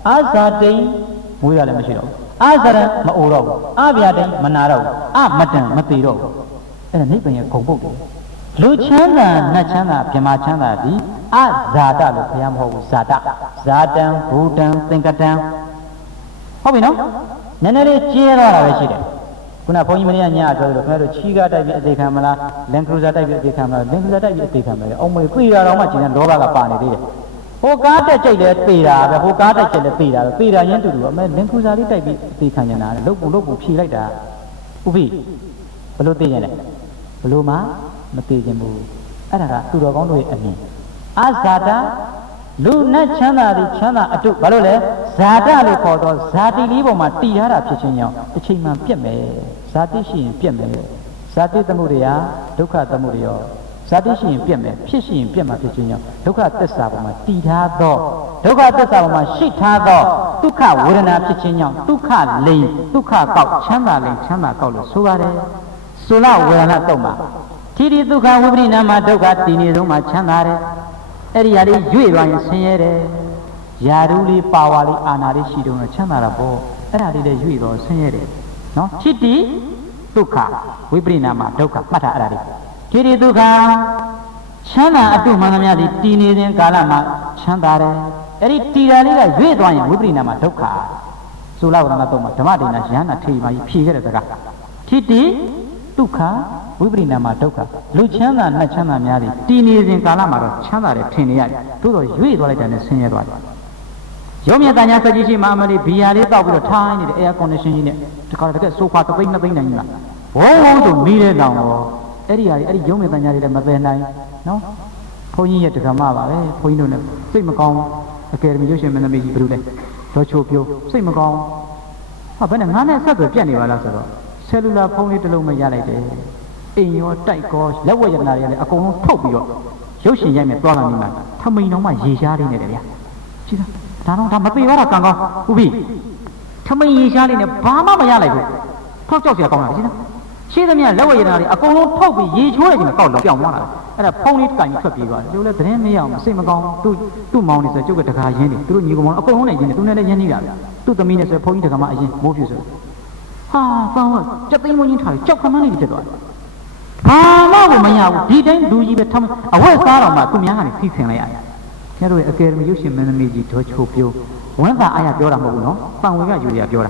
ာအာဇာတိမွေးရလည်းမရှိတော့ဘူးအာဇာတံမအိုတော့ဘူးအဗျာတိမနာတော့ဘူးအမတံမသေးတော့ဘူးအဲ့ဒါနိဗ္ဗာန်ရဲ့ဂုံပုတ်တယ်လူချမ်းသာနတ်ချမ်းသာဗြဟ္မာချမ်းသာသည်အဇာတလို့ဘုရားမဟုတ်ဘူးဇာတံဘူတံသင်္ကတံဟုတ်ပြီနော်နည်းနည်းလေးကျဲသွားတာပဲရှိတယ်ခုနဘုန်းကြီးမင်းကညပြောလို့ခင်ဗျားတို့ချီးကားတိုက်ပြီးအသေးခံမလားလန်ကရူဇာတိုက်ပြီးအသေးခံမလားလန်ကရူဇာတိုက်ပြီးအသေးခံမလားအောင်မေပြေတာတော့မှကျင်တဲ့လောဘကပါနေသေးတယ်ဟိုကားတက်ကြိတ်လဲသေတာပဲဟိုကားတက်ကြိတ်လဲသေတာပဲသေတာရင်းတူတူအမေလန်ကရူဇာလေးတိုက်ပြီးအသေးခံနေတာလေလုတ်ကူဖြေလိုက်တာဥပိဘလို့သိရင်လဲဘလို့မှမသိခြင်းဘူးအဲ့ဒါကသူတော်ကောင်းတို့ရဲ့အမြင်အာဇာတာလူနဲ့ချမ်းသာသည်ချမ်းသာအတုဘာလို့လဲဇာတလို့ခေါ်တော့ဇာတိလေးပေါ်မှာတည်ထားတာဖြစ်ခြင်းကြောင့်တစ်ချိန်မှပြက်မယ်ဇာတိရှိရင်ပြက်မယ်ဇာတိသမှုတွေဟာဒုက္ခသမှုတွေရောဇာတိရှိရင်ပြက်မယ်ဖြစ်ရှိရင်ပြက်မှာဖြစ်ခြင်းကြောင့်ဒုက္ခသစ္စာပေါ်မှာတည်ထားသောဒုက္ခသစ္စာပေါ်မှာရှိထားသောဒုက္ခဝေဒနာဖြစ်ခြင်းကြောင့်ဒုက္ခလိမ်ဒုက္ခကောက်ချမ်းသာလိမ်ချမ်းသာကောက်လို့ဆိုပါတယ်ဆိုလဝေဒနာတော့မှာထိတိဒုက္ခဝိပရိနာမဒုက္ခတည်နေဆုံးမှာချမ်းသာတယ်အဲ့ဒီຢာလေးရွေ့သွားရင်ဆင်းရဲတယ်ຢာရူးလေးပါဝါလေးအာနာလေးရှိတော့ချမ်းသာတာပေါ့အဲ့ဒါလေးလည်းရွေ့တော့ဆင်းရဲတယ်နော်ထိတိဒုက္ခဝိပရိနာမဒုက္ခမှတ်ထားအဲ့ဒါလေးထိတိဒုက္ခချမ်းသာအတုမှန်သမျှဒီတည်နေခြင်းကာလမှာချမ်းသာတယ်အဲ့ဒီတည်တာလေးကရွေ့သွားရင်ဝိပရိနာမဒုက္ခဆိုလောက်တော့မှဓမ္မဒိဏရဟန္တာထေမာကြီးဖြေခဲ့တဲ့စကားထိတိဒုက္ခဝိပရိနာမဒုက္ခလူချမ်းသာနတ်ချမ်းသာများသည်တည်နေစဉ်ကာလမှာတော့ချမ်းသာတယ်ထင်နေရတယ်သို့တော့ရွေ့သွားလိုက်တယ်နဲ့ဆင်းရဲသွားတယ်ရုံးမြတ်တညာစကြီးရှိမှအမလေးဘီယာလေးတောက်ပြီးတော့ထိုင်းနေတယ် air condition ကြီးနဲ့တခါတကယ်ဆိုဖာ3သိန်း2သိန်းနိုင်ကြီးလားဝုန်းဝုန်းဆိုမီးတဲ့တောင်တော့အဲ့ဒီဟာကြီးအဲ့ဒီရုံးမြတ်တညာလေးလည်းမပယ်နိုင်နော်ဘုန်းကြီးရဲ့တက္ကမပါပဲဘုန်းကြီးတို့လည်းစိတ်မကောင်းအကယ်ဒမီရုပ်ရှင်မင်းသမီးကြီးဘယ်လိုလဲဒေါ်ချိုပြိုးစိတ်မကောင်းဟာဘယ်နဲ့ငါနဲ့ဆက်သွယ်ပြတ်နေပါလားဆိုတော့ဆယ်လူလာဖုန်းလေးတစ်လုံးမရလိုက်တယ်အိမ်ရောတိုက်ကောလက်ဝဲရတနာတွေလည်းအကုန်လုံးထုတ်ပြီးတော့ရုပ်ရှင်ရိုက်မယ်သွားလာနေမှာထမိန်တော်မှရေရှားလေးနေတယ်ဗျာကြည့်သားဒါတော့ဒါမသေးပါတော့ကံကောင်းဥပိထမိန်ရေရှားလေးနဲ့ဘာမှမရလိုက်ဘူးထောက်ကြောက်စရာကောင်းတာကြည့်သားရှင်းသမျှလက်ဝဲရတနာတွေအကုန်လုံးထုတ်ပြီးရေချိုးရခြင်းကောက်တော့ပြောင်းသွားတာအဲ့ဒါဖုန်းလေးတိုင်ထွက်ပြေးသွားတယ်သူလည်းသတင်းမရအောင်စိတ်မကောင်းသူ့မောင်နေဆိုကျုပ်ကတကားရင်းနေသူတို့ညီကောင်မောင်အကုန်လုံးနဲ့ရင်းနေသူနဲ့လည်းရင်းနေတာဗျာသူ့သမီးနဲ့ဆိုဖုန်းကြီးတကားမှအရင်မိုးပြူဆိုဟာကောင်းကစက်သိမ်းမင်းထားတယ်ကြောက်ခမန်းလေးဖြစ်သွားတယ်ဘာမှကိုမရဘူးဒီတိုင်းလူကြီးပဲထမအဝတ်စားတော့မှသူများကနေဖိဆင်လိုက်ရတယ်ကျတို့ရဲ့အကယ်ဒမီရုပ်ရှင်မင်းသမီးကြီးဒေါ်ချိုပြိုးဝမ်းသာအားရပြောတာမဟုတ်ဘူးနော်ပန်ဝင်ကယူရပြောတာ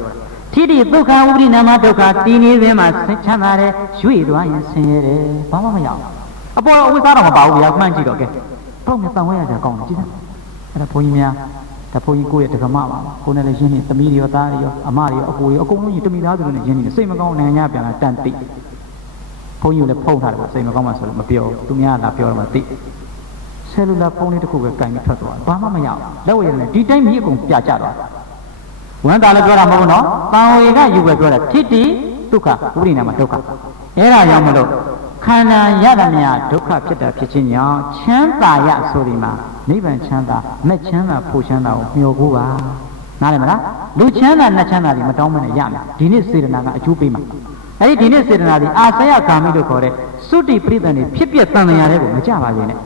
ထိတိဒုက္ခဝိပရိနာမဒုက္ခတည်နေခြင်းမှာချမ်းသာတယ်ရွေ့သွားရင်ဆင်းရဲတယ်ဘာမှမရဘူးအပေါ်အဝတ်စားတော့မပါဘူးဗျာမှန်းကြည့်တော့ကဲတော့မြတ်ပန်ဝင်ရကြကောင်းတယ်ကြည့်စမ်းအဲ့ဒါဘုန်းကြီးများဒါဘုန်းကြီးကိုယ့်ရဲ့တက္ကမပါကိုယ်နဲ့လည်းရင်းနေသမီးတွေရောသားတွေရောအမတွေရောအကိုတွေရောအကုန်လုံးကြီးတမိသားစုတွေနဲ့ရင်းနေစိတ်မကောင်းနိုင်ငံညာပြန်လာတန်တိဘုန်းကြီးလည်းဖုံးထားတယ်ပေါ့စိတ်မကောင်းမှဆိုလို့မပြောသူများလာပြောတော့မှသိဆယ်လူလာဖုန်းလေးတစ်ခုပဲကင်ပြီးထွက်သွားဘာမှမရဘူးလက်ဝဲရတယ်ဒီတိုင်းကြီးအကုန်ပြကျသွားဝမ်းသာလည်းပြောတာမဟုတ်ဘူးနော်တန်ဝေကယူပဲပြောတာဖြစ်တိဒုက္ခဝိပရိနာမဒုက္ခအဲ့ဒါကြောင့်မလို့ခန္ဓာရသမျှဒုက္ခဖြစ်တာဖြစ်ခြင်းကြောင့်ချမ်းသာရဆိုဒီမှာနိဗ္ဗာန်ချမ်းသာမက်ချမ်းသာဖို့ချမ်းသာကိုမျှော်ကိုပါနားလည်မလားလူချမ်းသာနတ်ချမ်းသာတွေမတောင်းမနဲ့ရမယ်ဒီနေ့စေတနာကအကျိုးပေးမှာ အဲ့ဒီနေ့စေတနာဒီအာဆယဂါမိလို့ခေါ်တဲ့သုတိပရိသတ်နေဖြစ်ပြတန်တရားတွေကိုမကြပါစေနဲ့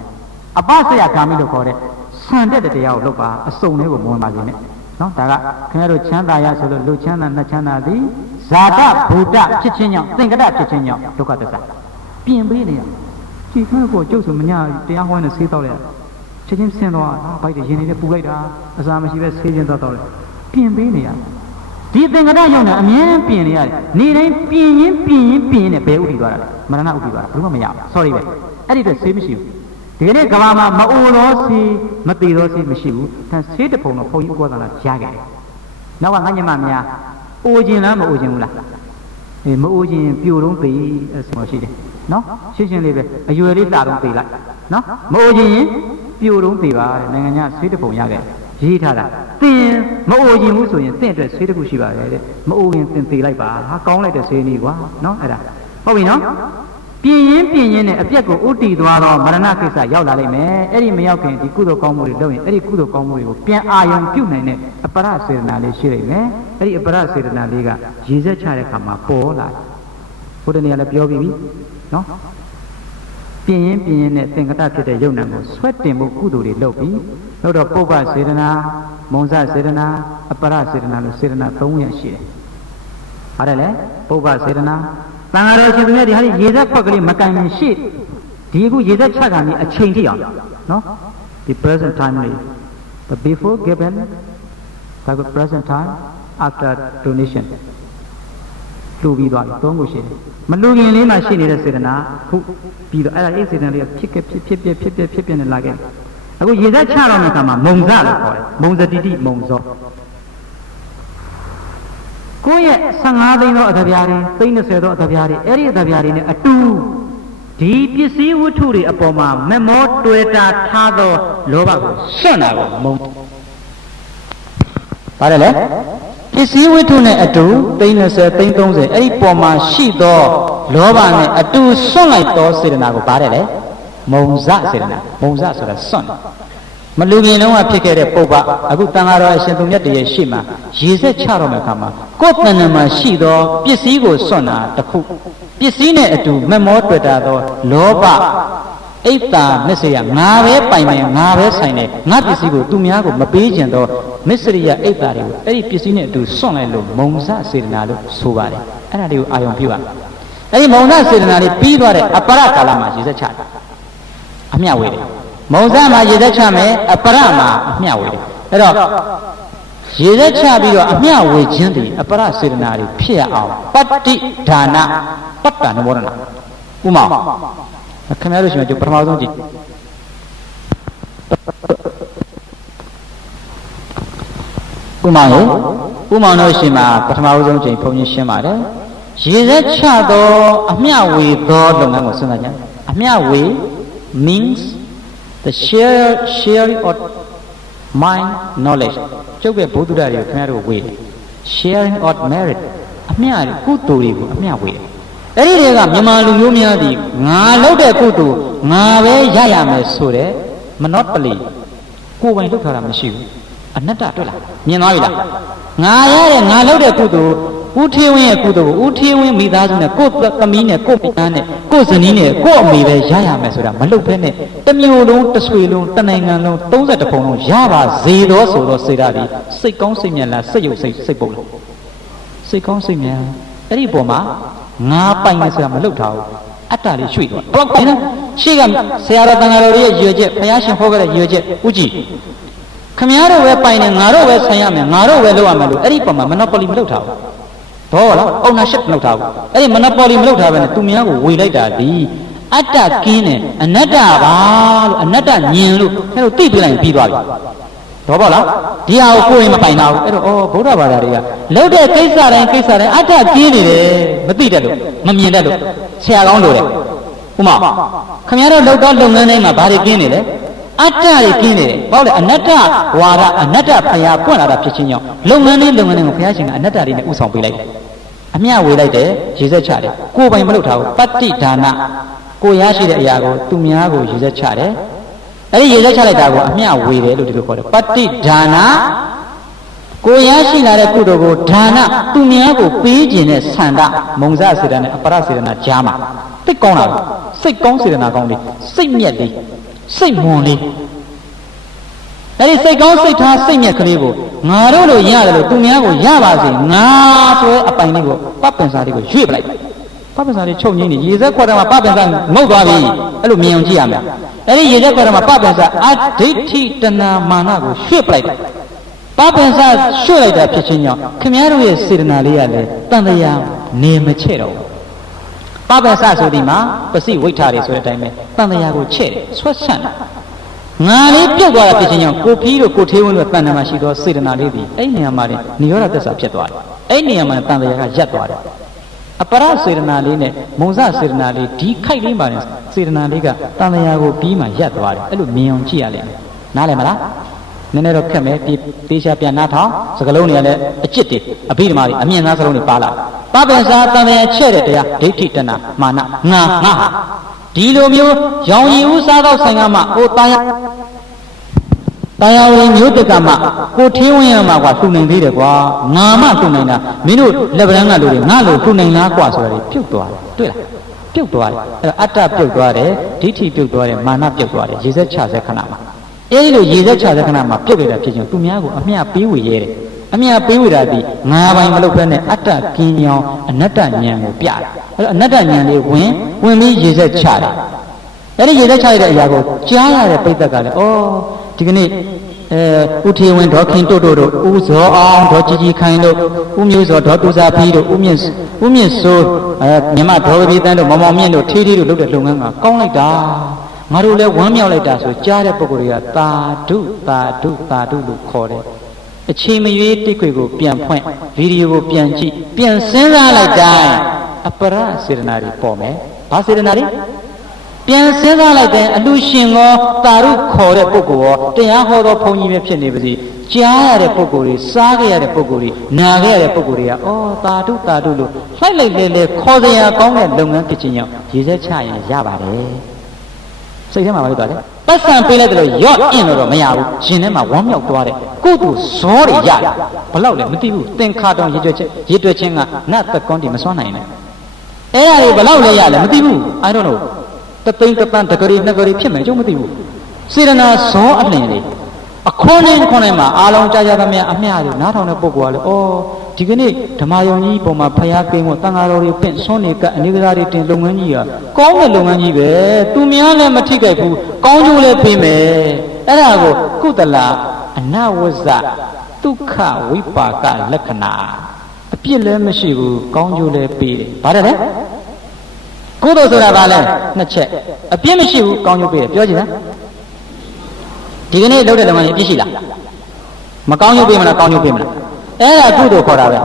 အပဆယဂါမိလို့ခေါ်တဲ့ဆန်တဲ့တရားကိုလုပ်ပါအစုံလေးကိုမဝင်ပါစေနဲ့နော်ဒါကခင်ဗျားတို့ချမ်းသာရဆိုလို့လူချမ်းသာနှစ်ချမ်းသာသည်ဇာတဘူတဖြစ်ခြင်းကြောင့်သင်္ကတဖြစ်ခြင်းကြောင့်ဒုက္ခသစ္စာပြင်ပေးနေရကြည်ခွင့်ကိုကျုပ်ဆိုမညတရားဟောနေဆေးတော့လေချက်ချင်းဆင်းသွားဘိုက်တွေရင်နေတဲ့ပူလိုက်တာအစာမရှိပဲဆေးချင်းတော့လေပြင်ပေးနေရဒီသင်္ကတရုံနဲ့အမြဲပြင်နေရတယ်နေတိုင်းပြင်ရင်နဲ့ဘယ်ဥတည်သွားတာလဲမရဏဥတည်သွားတာဘယ်မှမရဘူး sorry ပဲအဲ့ဒီအတွက်ဆေးမရှိဘူးဒီကနေ့ကဘာမှာမအိုတော့ဆေးမတည်တော့ဆေးမရှိဘူးဒါဆေးတပုံတော့ဘုန်းကြီးဥပဒနာကြားခဲ့တယ်နောက်ကငါညမများအိုခြင်းလားမအိုခြင်းဘူးလားအေးမအိုခြင်းပြိုတော့ပေအဲ့ဆိုရှိတယ်နော်ရှင်းရှင်းလေးပဲအရွယ်လေးတာတော့ပေလိုက်နော်မအိုခြင်းပြိုတော့ပေပါတဲ့နိုင်ငံခြားဆေးတပုံရခဲ့ရေးထားတာသင်မအိုခြင်းဘူးဆိုရင်သင်အတွက်ဆေးတစ်ခုရှိပါတယ်တဲ့မအိုရင်သင်ပေလိုက်ပါဟာကောင်းလိုက်တဲ့ဆေးနည်းကွာနော်အဲ့ဒါဟုတ်ပြီနော်ပြင်ရင်နဲ့အပြက်ကိုဥတည်သွားတော့မရဏကိစ္စရောက်လာလိမ့်မယ်အဲ့ဒီမရောက်ခင်ဒီကုသိုလ်ကောင်းမှုတွေလုပ်ရင်အဲ့ဒီကုသိုလ်ကောင်းမှုတွေကိုပြန်အာရုံပြုနိုင်တဲ့အပရစေတနာလေးရှိလိမ့်မယ်အဲ့ဒီအပရစေတနာလေးကရေစက်ချတဲ့အခါမှာပေါ်လာဘုရားနေရာလည်းပြောပြီးပြီနော်ပြင်ရင်နဲ့သင်္ကတဖြစ်တဲ့ယုံနံကိုဆွဲတင်မှုကုသိုလ်တွေလုပ်ပြီးလို့တော့ပုပ္ပစေတနာမုံစစေတနာအပရစေတနာလို့စေတနာ၃ရပ်ရှိတယ်ဟုတ်တယ်လေပုပ္ပစေတနာတန်ဃာတော်ရှင်သူများဒီဟာဒီရေသက်ဖွက်ကလေးမကန်ရင်ရှေ့ဒီအခုရေသက်ချက်ကနေအချိန်ထိအောင်နော်ဒီ present time လေး the before given the present time after donation လူပြီးသွားပြီသုံးခုရှိတယ်မလူခင်လေးမှရှိနေတဲ့စေတနာခုပြီးတော့အဲ့ဒါအဲ့စေတနာလေးဖြစ်ပြနေလာခဲ့အခုရေသက်ချတော့တဲ့အခါမှာမုံစလို့ခေါ်တယ်မုံစတိတိမုံစောကိုယ့်ရဲ့15သိန်းသောအထဗျာတွေ30သောအထဗျာတွေအဲ့ဒီအထဗျာတွေနဲ့အတူဒီပစ္စည်းဝတ္ထုတွေအပေါ်မှာမမောတွေ့တာထားသောလောဘကိုစွန့်တာကိုမုံပါတယ်လေပစ္စည်းဝတ္ထုနဲ့အတူ30 30အဲ့ဒီပေါ်မှာရှိသောလောဘနဲ့အတူစွန့်လိုက်သောစေတနာကိုပါတယ်လေမုံစစေတနာမုံစဆိုတာစွန့်မလူငင်လုံးကဖြစ်ခဲ့တဲ့ပုပ္ပအခုတန်ဃာတော်အရှင်သူမြတ်တည်းရဲ့ရှေ့မှာရေစက်ချတော့မယ့်အခါမှာကိုယ်တဏ္ဍာမှာရှိသောပစ္စည်းကိုစွန့်တာတစ်ခုပစ္စည်းနဲ့အတူမမောတွေ့တာသောလောဘအိတ်တာမစ္စရိယငါပဲပိုင်မယ်ငါပဲဆိုင်တယ်ငါပစ္စည်းကိုသူများကိုမပေးခြင်းသောမစ္စရိယအိတ်တာတွေကိုအဲ့ဒီပစ္စည်းနဲ့အတူစွန့်လိုက်လို့မုံစစေတနာလို့ဆိုပါတယ်အဲ့ဒါတွေကိုအာရုံပြုပါအဲ့ဒီမုံစစေတနာလေးပြီးသွားတဲ့အပရကာလမှာရေစက်ချတယ်အမျှဝေတယ်မုံစမှာရေသက်ချမယ်အပရမှာအမျှဝေတယ်အဲ့တော့ရေသက်ချပြီးတော့အမျှဝေခြင်းတည်းအပရစေတနာတွေဖြစ်ရအောင်ပတ္တိဒါနပတ္တနမောဒနာဥမာခင်ဗျားတို့ရှင်တို့ပထမဆုံးကြည့်ဥမာလေဥမာတို့ရှင်မှာပထမဆုံးကြိမ်ဘုန်းကြီးရှင်းပါတယ်ရေသက်ချသောအမျှဝေသောလုပ်ငန်းကိုစဉ်းစားကြအမျှဝေ means the sharing of mind knowledge ကျုပ်ရဲ့ဘုဒ္ဓဓာတ်တွေကိုခင်ဗျားတို့ဝေတယ် sharing of merit အမျှကုသိုလ်တွေကိုအမျှဝေတယ်အဲ့ဒီတွေကမြန်မာလူမျိုးများသည်ငါလုပ်တဲ့ကုသိုလ်ငါပဲရရမယ်ဆိုတဲ့ monopoly ကိုယ်ပိုင်လုပ်ထားတာမရှိဘူးအနတ္တတွေ့လားမြင်သွားပြီလားငါရတဲ့ငါလုပ်တဲ့ကုသိုလ်ဦးထေဝင်းရဲ့ကုသိုလ်ကိုဦးထေဝင်းမိသားစုနဲ့ကိုယ်သမီးနဲ့ကိုယ်မိသားနဲ့ကိုယ်ဇနီးနဲ့ကိုယ်အမေပဲရရမယ်ဆိုတာမလုပ်ဘဲနဲ့တစ်မျိုးလုံးတစ်ဆွေလုံးတစ်နိုင်ငံလုံး30ပုံလုံးရပါစေတော့ဆိုတော့စေတာဒီစိတ်ကောင်းစိတ်မြတ်လားစိတ်ယုတ်စိတ်ပုတ်လားစိတ်ကောင်းစိတ်မြတ်အဲ့ဒီပုံမှာငါပိုင်မယ်ဆိုတာမလုပ်ထားဘူးအတ္တလေးရွှေ့သွားဘလောက်ပိုင်လဲရှေ့ကဆရာတော်တန်ဃာတော်ရဲ့ရွေချက်ဘုရားရှင်ဟောခဲ့တဲ့ရွေချက်ဥကြည်ခမည်းတော်ပဲပိုင်တယ်ငါတို့ပဲဆိုင်ရမယ်ငါတို့ပဲလုပ်ရမယ်လို့အဲ့ဒီပုံမှာ monopoly မလုပ်ထားဘူးဘောလား ownership မလုပ်ထားဘူးအဲ့ဒီ monopoly မလုပ်ထားဘဲနဲ့သူများကိုဝေလိုက်တာဒီအတ္တကင်းတယ်အနတ္တပါလို့အနတ္တညင်လို့အဲ့လိုသိပြလိုက်ပြီးသွားပြီတော့ဘောလားဒီဟာကိုကိုယ်ရင်မပိုင်တာဘူးအဲ့တော့ဗုဒ္ဓဘာသာတွေကလုပ်တဲ့ကိစ္စတိုင်းအတ္တကင်းနေတယ်မသိတတ်လို့မမြင်တတ်လို့ဆရာကောင်းလို့တယ်ဥမာခင်ဗျားတို့လုပ်တော့လုပ်ငန်းတိုင်းမှာဘာတွေကင်းနေလဲအတ္တတွေကင်းနေတယ်ဘာလို့လဲအနတ္တဝါဒအနတ္တဖျားပွင့်လာတာဖြစ်ချင်းကြောင့်လုပ်ငန်းတွေကိုဘုရားရှင်ကအနတ္တတွေနဲ့ဥဆောင်ပေးလိုက်တယ်အမျှဝေလိုက်တယ်ရေစက်ချတယ်ကိုယ်ပိုင်မလုပ်ထားဘူးပတ္တိဒါနကိုရရှိတဲ့အရာကိုသူများကိုရေစက်ချတယ်အဲ့ဒီရေစက်ချလိုက်တာကိုအမျှဝေတယ်လို့ဒီလိုခေါ်တယ်ပတ္တိဒါန ကိုရရှိလာတဲ့ကုသိုလ်ကိုဒါနသူများကိုပေးခြင်းနဲ့ဆန္ဒမုံစစေတနာနဲ့အပရစေတနာကြားမှာသိကောင်းတာစိတ်ကောင်းစေတနာကောင်းလေးစိတ်မြက်လေးစိတ်မွန်လေးအဲ့ဒီစိတ်ကောင်းစိတ်ထားစိတ်မြက်ကလေးကိုငါတို့လိုရတယ်လို့သူများကိုရပါစေငါဆိုတဲ့အပိုင်လေးကိုပပင်စာလေးကိုရွေ့ပလိုက်ပပင်စာလေးချုပ်ငိမ့်နေရေစက်ခွက်ထဲမှာပပင်စာငုတ်သွားပြီအဲ့လိုမြင်အောင်ကြည့်ရမယ်အဲ့ဒီရေစက်ခွက်ထဲမှာပပင်စာအဒိဋ္ဌိတဏမာနကိုရွေ့ပလိုက်ပပင်စာရွှေ့လိုက်တာဖြစ်ချင်းကြောင့်ခင်ဗျားတို့ရဲ့စေတနာလေးကလည်းတန်တရားနေမချဲ့တော့ဘူးပပင်စာဆိုဒီမှာပစိဝိဋ္ဌာတွေဆိုတဲ့အတိုင်းပဲတန်တရားကိုချဲ့တယ်ဆွတ်ဆန့်တယ်ငါလေးပြုတ်သွားတာဖြစ်ချင်းကြောင့်ကိုဖီးတို့ကိုထေးဝင်းတို့တန်တမာရှိသောစေတနာလေးဒီအဲ့နေရာမှာနိရောဓသစ္စာဖြစ်သွားတယ်အဲ့နေရာမှာတန်တရားကရပ်သွားတယ်အပရစေတနာလေးနဲ့မုံစစေတနာလေးဒီခိုက်လေးပါတဲ့စေတနာလေးကတန်တရားကိုပြီးမှရပ်သွားတယ်အဲ့လိုမြင်အောင်ကြည့်ရလိမ့်မယ်နားလည်မလားနည်းနည်းတော့ခက်မယ်ဒီသေးချာပြန်နားထောင်စကလုံးတွေကလည်းအကျစ်တွေအဘိဓမ္မာတွေအမြင်သားစလုံးတွေပါလာပပင်စာတန်တရားချဲ့တဲ့တရားဒိဋ္ဌိတဏမာနငါဟာဒီလိုမျိုးရောင်ရည်ဦးစားတော့ဆိုင်ကမှဟိုတရားဝင်မျိုးတက္ကမကိုထင်းဝင်ရမှာကွာလှူနိုင်သေးတယ်ကွာငါမှလှူနိုင်တာမင်းတို့လက်ဗရန်ကလူတွေငါလိုလှူနိုင်လားကွာဆိုတာတွေပြုတ်သွားတယ်တွေ့လားပြုတ်သွားတယ်အဲ့တော့အတ္တပြုတ်သွားတယ်ဒိဋ္ဌိပြုတ်သွားတယ်မာနပြုတ်သွားတယ်ရေစက်ချဆက်ခဏမှာအဲဒီလိုရေစက်ချဆက်ခဏမှာပြုတ်နေတာဖြစ်ချင်းသူများကိုအမျှပေးဝေရဲတယ်အမျှပေးဝေတာဒီငါပိုင်မလုပ်ဖက်နဲ့အတ္တကင်းကြောင်းအနတ္တဉာဏ်ကိုပြတယ်အဲ့တော့အနတ္တဉာဏ်လေးဝင်ပြီးရေစက်ချတယ်အဲ့ဒီရေစက်ချရတဲ့အရာကိုကြားရတဲ့ပိဋကကလည်းဩဒီကနေ့ဦးထေဝင်ဒေါ်ခင်တို့ဦးဇောအောင်ဒေါ်ကြီးကြီးခိုင်တို့ဦးမျိုးစောဒေါ်တူစာဖီးတို့ဦးမြင့်စိုးမြမဒေါ်ပပိသန်းတို့မောင်မောင်မြင့်တို့ထေးထီးတို့လုပ်တဲ့လုပ်ငန်းကကောင်းလိုက်တာငါတို့လည်းဝမ်းမြောက်လိုက်တာဆိုကြားတဲ့ပုဂ္ဂိုလ်တွေကသာဓုလို့ခေါ်တယ်အချိန်မရွေးတိတ်ခွေကိုပြန်ဖွင့်ဗီဒီယိုကိုပြန်ကြည့်ပြန်စဉ်းစားလိုက်တိုင်းအပရစေတနာတွေပေါ်မယ်ဘာစေတနာတွေပြန်စဉ်းစားလိုက်တဲ့အလူရှင်ရောတာရုခေါ်တဲ့ပုဂ္ဂိုလ်ရောတရားဟောသောဘုန်းကြီးပဲဖြစ်နေပါစေကြားရတဲ့ပုဂ္ဂိုလ်တွေစားခဲ့ရတဲ့ပုဂ္ဂိုလ်တွေနာခဲ့ရတဲ့ပုဂ္ဂိုလ်တွေကတာဓုလို့လိုက်လေခေါ်စရာကောင်းတဲ့လုပ်ငန်းဖြစ်ခြင်းကြောင့်ရေစက်ချရင်ရပါတယ်စိတ်ထဲမှာမလို့သွားတယ်ပတ်စံပေးလိုက်တယ်လို့ရော့အင်းတော့မရဘူးရှင်ထဲမှာဝမ်းမြောက်သွားတယ်ကိုယ့်သူဇောတွေရတယ်ဘလောက်လဲမသိဘူးသင်္ခါတောင်ရေတွက်ခြင်းကနတ်သက်ကွန်တီမစွမ်းနိုင်နဲ့အဲ့ဒါတွေဘလောက်လဲရလဲမသိဘူး I don't knowတသိန်းတပန်းတဂရီနှစ်ဂရီဖြစ်မယ်ကျုံမသိဘူးစေတနာဇောအလင်လေးအခွန်းနဲ့မှာအားလုံးကြားသမျှအမျှတွေနားထောင်တဲ့ပုဂ္ဂိုလ်ကလည်းဒီကနေ့ဓမ္မယုံကြီးပုံမှာဖျားကိန်းကိုတန်ဃာတော်တွေပင့်ဆွန်းနေကအနိကရာတွေတင်လုပ်ငန်းကြီးကကောင်းတဲ့လုပ်ငန်းကြီးပဲသူများလည်းမထိခိုက်ဘူးကောင်းကျိုးလည်းပေးမယ်အဲ့ဒါကိုကုသလအနဝဇ္ဇဒုက္ခဝိပါကလက္ခဏာအပြစ်လည်းမရှိဘူးကောင်းကျိုးလည်းပေးတယ်ဗါတယ်လေကုသိုလ်ဆိုတာဘာလဲနှစ်ချက်အပြစ်မရှိဘူးကောင်းကျိုးပေးတယ်ပြောကြည့်လားဒီကနေ့လုပ်တဲ့လုပ်ငန်းကြီးအပြစ်ရှိလားမကောင်းကျိုးပေးမလားကောင်းကျိုးပေးမလားအဲ့ဒါကုသိုလ်ခေါ်တာပဲ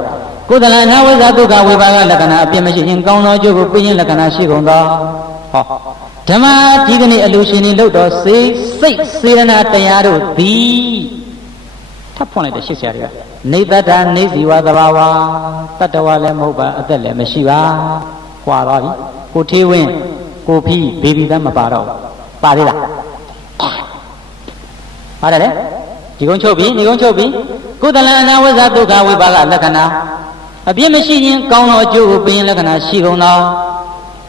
ကုသလနာဝိဇ္ဇဒုက္ခဝိပါကလက္ခဏာအပြစ်မရှိရင်ကောင်းသောကျိုးကိုပေးရင်လက္ခဏာရှိကုန်သောဟောဓမ္မဒီကနေ့အလူရှင်တွေလုပ်တော်စိတ်စေရနာတရားတို့သည်ထပ်ဖွင့်လိုက်တဲ့ရှစ်ဆရာတွေကနေတ္တနေဇီဝသဘာဝတတ္တဝါလည်းမဟုတ်ပါအသက်လည်းမရှိပါကွာသွားပြီကိုထေးဝင်းကိုဖီးဘေဘီသားမပါတော့ပါသေးလားပါတယ်လေဒီကုန်းချုပ်ပြီကုသလအနာဝဇ္ဇဒုက္ခဝိပါကလက္ခဏာအပြစ်မရှိရင်ကောင်းသောအကျိုးကိုပေးရင်လက္ခဏာရှိကုန်သော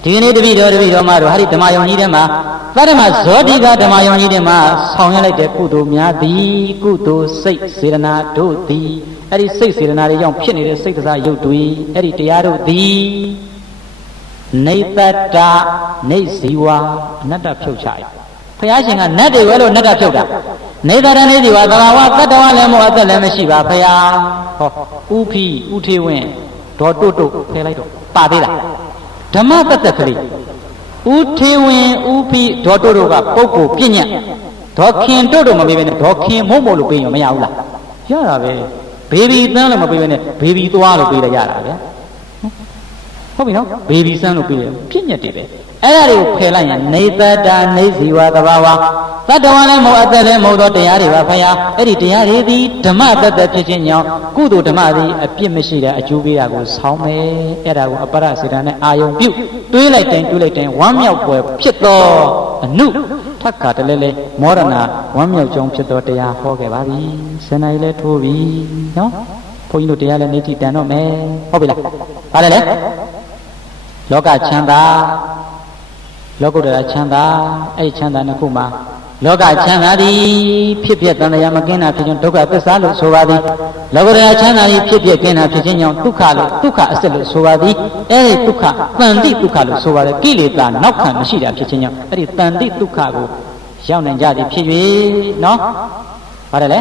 ဒီကနေ့တပည့်တော်မတို့ဟာဒီဓမ္မယုံကြီးထဲမှာသတ္တမဇောတိကဓမ္မယုံကြီးထဲမှာဆောင်ရွက်လိုက်တဲ့ကုသိုလ်များသည်ကုသိုလ်စိတ်စေတနာတို့သည်အဲ့ဒီစိတ်စေတနာတွေကြောင့်ဖြစ်နေတဲ့စိတ်တစားရုပ်တွေအဲ့ဒီတရားတို့သည်နေတ္တနေဇီဝအနတ္တဖြုတ်ချရဘုရားရှင်ကနတ်တွေပဲလို့နတ္တဖြုတ်တာနေတ္တနေဇီဝသဘာဝတတ္တဝါလည်းမဟုတ်အသက်လည်းမရှိပါဘုရားဟောဥဖီဥထေဝင်းဒေါ်တို့ဖယ်လိုက်တော့ပါသေးလားဓမ္မတတ္တကလေးဥထေဝင်းဥဖီဒေါ်တို့ကပုဂ္ဂိုလ်ပြည့်ညတ်ဒေါ်ခင်တို့မပေးဘဲနဲ့ဒေါ်ခင်မုံမို့လို့ပေးရင်မရဘူးလားရတာပဲဘေဘီသန်းလို့မပေးဘဲနဲ့ဘေဘီသွားလို့ပေးလိုက်ရတာဗျာဟုတ်ပြီနော်ဘေဘီဆန်းလို့ပေးတယ်ပြည့်ညတ်တွေပဲအဲ့ဒါတွေကိုဖယ်လိုက်ရင်နေတ္တနေဇီဝသဘာဝတတ္တဝါလည်းမဟုတ်အသက်လည်းမဟုတ်သောတရားတွေပါဖယားအဲ့ဒီတရားတွေသည်ဓမ္မတတ္တဖြစ်ခြင်းကြောင့်ကုသိုလ်ဓမ္မသည်အပြစ်မရှိတဲ့အကျိုးပေးတာကိုဆောင်းမယ်အဲ့ဒါကိုအပရစေတနာနဲ့အာယုံပြုတွေးလိုက်တိုင်းဝမ်းမြောက်ပွဲဖြစ်သောအနု ထပ်ခါတလဲလဲမောရဏဝမ်းမြောက်ကြောင်းဖြစ်တော်တရားဟောခဲ့ပါပြီဆယ်နာရီလဲထိုးပြီနော်ဘုန်းကြီးတို့တရားလဲနေတိတန်တော့မယ်ဟုတ်ပြီလားဘာလဲလဲလောကချမ်းသာလောကုတ္တရာချမ်းသာအဲ့ချမ်းသာနှစ်ခုမှာလောကချမ်းသာသည်ဖြစ်ဖြစ်တန်တရားမကင်းတာဖြစ်ခြင်းဒုက္ခသစ္စာလို့ဆိုပါသည်လောကုတ္တရာချမ်းသာသည်ဖြစ်ဖြစ်ကင်းတာဖြစ်ခြင်းကြောင့်ဒုက္ခလို့ဒုက္ခအစစ်လို့ဆိုပါသည်အဲ့ဒီဒုက္ခတန်တိဒုက္ခလို့ဆိုပါတယ်ကိလေသာနောက်ခံမရှိတာဖြစ်ခြင်းကြောင့်အဲ့ဒီတန်တိဒုက္ခကိုရောက်နိုင်ကြသည်ဖြစ်၍နော်ပါတယ်လေ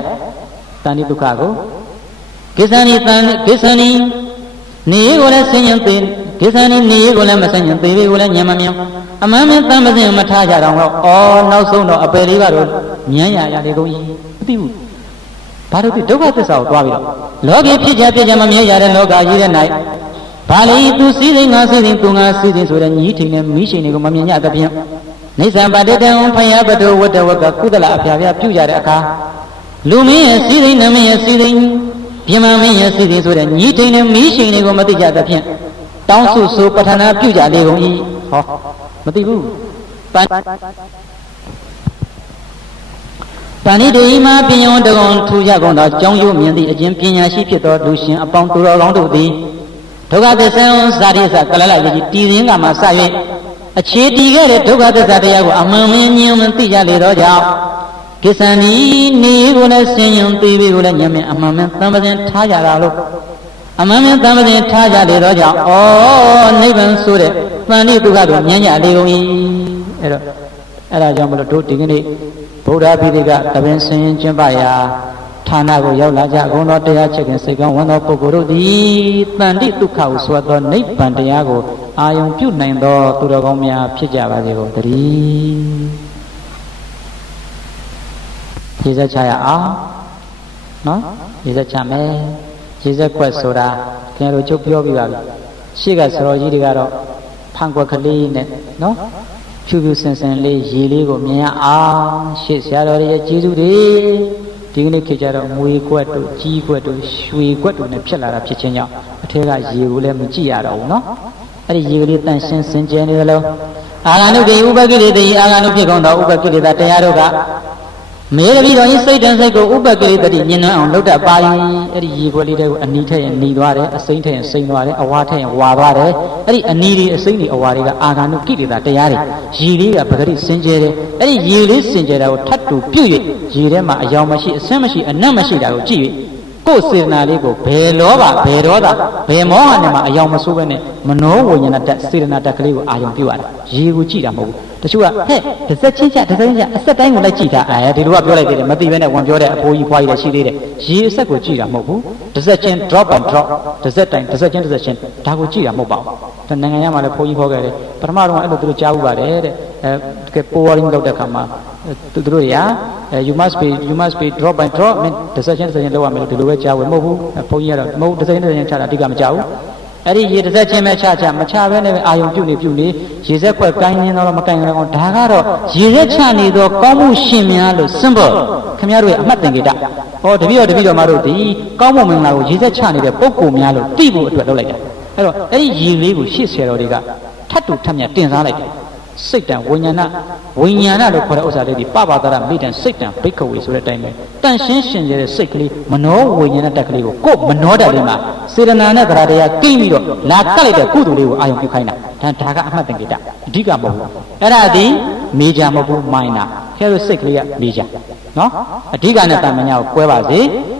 တန်တိဒုက္ခကိုကိစ္ဆဏီတန်ကိစ္ဆဏီနေကိုလည်းဆင်းရဲသေးကိစ္ဆဏီနေကိုလည်းမဆင်းရဲသေးကိုလည်းညံမမြောင်အမှန်မှန်တန်မစင်မထားကြတော့တော့အော်နောက်ဆုံးတော့အပယ်လေးပါတော့ညံ့ရရလေကုန်ကြီးမသိဘူးဘာလို့ဒီဒုက္ခသစ္စာကိုသွားပြီးတော့လောကီဖြစ်ကြမမြဲရတဲ့လောကကြီးတဲ့၌ဘာလီသူစည်းစိမ်ငါစည်းစိမ်သူငါစည်းစိမ်ဆိုတဲ့ညီးထိန်နဲ့မိရှိန်တွေကိုမမြင်ရသဖြင့်နေသံပတ္တံဖယပတောဝတ္တဝကကုသလအဖျားဖျားပြုကြတဲ့အခါလူမင်းရဲ့စည်းစိမ်နမင်းရဲ့စည်းစိမ်ပြမမင်းရဲ့စည်းစိမ်ဆိုတဲ့ညီးထိန်နဲ့မိရှိန်တွေကိုမသိကြသဖြင့်တောင်းစုဆိုပဋ္ဌာနာပြုကြလေကုန်၏ဟောမသိဘူးပဏိတေဟိမှာပညာတကောင်ထူကြကုန်သောကြောင်းရုပ်မြင်သည့်အကျဉ်ပညာရှိဖြစ်သောလူရှင်အပေါင်းသူတော်ကောင်းတို့သည်ဒုက္ခသစ္စာဇာတိသကလလကြီးတည်ရင်းကမှစ၍အခြေတည်ခဲ့တဲ့ဒုက္ခသစ္စာတရားကိုအမှန်မြင်မြင်သိကြလေသောကြောင့်ကိစ္ဆဏီနေကိုလည်းဆင်းရဲသေးပြီကိုလည်းညံ့မြင်အမှန်မှန်သံပစဉ်ထားကြတာလို့အမှန်မှန်သံပစဉ်ထားကြလေသောကြောင့်ဩနိဗ္ဗာန်ဆိုတဲ့တန်တိဒုက္ခတို့မြင်ကြလေကုန်၏အဲ့ဒါကြောင့်မလို့တို့ဒီကနေ့ဗုဒ္ဓပိဋကတပင်ဆင်းရင်ကျင့်ပါရာဌာနကိုရောက်လာကြအကုန်တော်တရားချက်ခင်စိတ်ကောင်းဝန်သောပုဂ္ဂိုလ်တို့သည်တန်တိဒုက္ခကိုဆိုသောနိဗ္ဗာန်တရားကိုအာယုံပြုနိုင်သောသူတော်ကောင်းများဖြစ်ကြပါစေကုန်သတည်းရေစက်ချရအောင်နော်ရေစက်ချမယ်ရေစက်ခွက်ဆိုတာခင်ဗျားတို့ချုပ်ပြောပြပါပြီရှေ့ကစတော်ကြီးတွေကတော့ဖန်ခွက်ကလေးနဲ့နော်ဖြူဖြူစင်စင်လေးရေလေးကိုမြင်ရအောင်ရှေ့ဆရာတော်ရဲ့ကျေးဇူးတွေဒီကနေ့ခေတ်ကြတော့ငွေခွက်တို့ကြီးခွက်တို့ရွှေခွက်တို့နဲ့ဖြစ်လာတာဖြစ်ခြင်းကြောင့်အထက်ကရေကိုလည်းမကြည့်ရတော့ဘူးနော်အဲ့ဒီရေကလေးတန်ရှင်းစင်ကြယ်နေသလိုအာဂန္တုတေဥပကိလေတေအာဂန္တုဖြစ်ကုန်သောဥပကိလေသာတရားတို့ကမေရပြီးတော့စိတ်တန်စိတ်ကိုဥပကိလေတိညင်နှံအောင်လှုပ်တတ်ပါရင်အဲ့ဒီရေခွက်လေးတွေကိုအနီးထက်ရင်နီသွားတယ်အစိမ့်ထက်ရင်စိမ့်သွားတယ်အဝါထက်ရင်ဝါသွားတယ်အဲ့ဒီအနီးတွေအစိမ့်တွေအဝါတွေကအာဂန္တုကိလေသာတရားတွေရေလေးကပဂရိစင်ကြယ်တယ်အဲ့ဒီရေလေးစင်ကြယ်တာကိုထပ်တူပြုတ်၍ရေထဲမှာအယောင်မရှိအဆင်းမရှိအနတ်မရှိတာကိုကြည့်၍ကိုယ်စေတနာလေးကိုဘယ်လောဘဘယ်ဒေါသဘယ်မောဟနဲ့မှအယောင်မဆိုးပဲနဲ့မနောဝိညာဏတတ်စေတနာတတ်ကလေးကိုအာယုံပြုရတယ်ရေကိုကြည့်တာမဟုတ်ဘူးတချို့ကဟဲ့တစ်စက်ချင်းချတစ်စက်ချင်းချအစက်တိုင်းကိုလိုက်ကြည့်တာအဲဒီလိုကပြောလိုက်သေးတယ်မသိဘဲနဲ့ဝန်ပြောတဲ့အဖိုးကြီးဖွားကြီးလည်းရှိသေးတယ်ရေအစက်ကိုကြည့်တာမဟုတ်ဘူးတစ်စက်ချင်း drop and drop တစ်စက်တိုင်းတစ်စက်ချင်းဒါကိုကြည့်တာမဟုတ်ပါဘူးဒါနိုင်ငံရမှာလည်းဖိုးကြီးခေါ်ခဲ့တယ်ပထမတော့အဲ့လိုသူတို့ကြားဥပါတယ်တဲ့တကယ် pouring လုပ်တဲ့ခါမှာသူတို့ရyou must be drop by drop တစ်စက်ချင်းလောက်ရမယ်လို့ဒီလိုပဲကြားဝင်မဟုတ်ဘူးဘုန်းကြီးကတော့မဟုတ်တစ်စက်ချင်းချတာအဓိကမကြောက်ဘူးအဲ့ဒီရေတစ်စက်ချင်းပဲချမချဘဲနဲ့အာယုံပြုတ်နေရေစက်ခွက်ကိုင်းနေတော့မကိုင်းတော့ဒါကတော့ရေစက်ချနေတော့ကောင်းမှုရှင်များလို့ symbol ခင်ဗျားတို့ရဲ့အမှတ်သင်္ကေတဟောတပည့်တော်မတို့ဒီကောင်းမှုမင်္ဂလာကိုရေစက်ချနေတဲ့ပုဂ္ဂိုလ်များလို့သိဖို့အတွက်လုပ်လိုက်တာအဲ့တော့အဲ့ဒီရေလေးကိုရှေ့ဆရာတော်တွေကထပ်တူထပ်မြတ်တင်စားလိုက်တယ်စိတ်တံဝိညာဏလို့ခေါ်တဲ့ဥစ္စာလေးဒီပပတာရမိတံစိတ်တံဘိက္ခဝေဆိုတဲ့အတိုင်းပဲတန်ရှင်းရှင်ကျတဲ့စိတ်ကလေးမနောဝိညာဏတက်ကလေးကိုကိုယ်မနောတတ်လေးမှာစေတနာနဲ့သရတရားကိမ့်ပြီးတော့လာကတ်လိုက်တဲ့ကုသိုလ်လေးကိုအာယုံပြုခိုင်းတာဒါကအမှတ်သင်္ကေတအဓိကမဟုတ်ဘူးအဲ့ဒါဒီမေဂျာမဟုတ်ဘူးမိုင်နာခဲလို့စိတ်ကလေးကမေဂျာနော်အဓိကနဲ့တမညာကိုကွဲပါစေ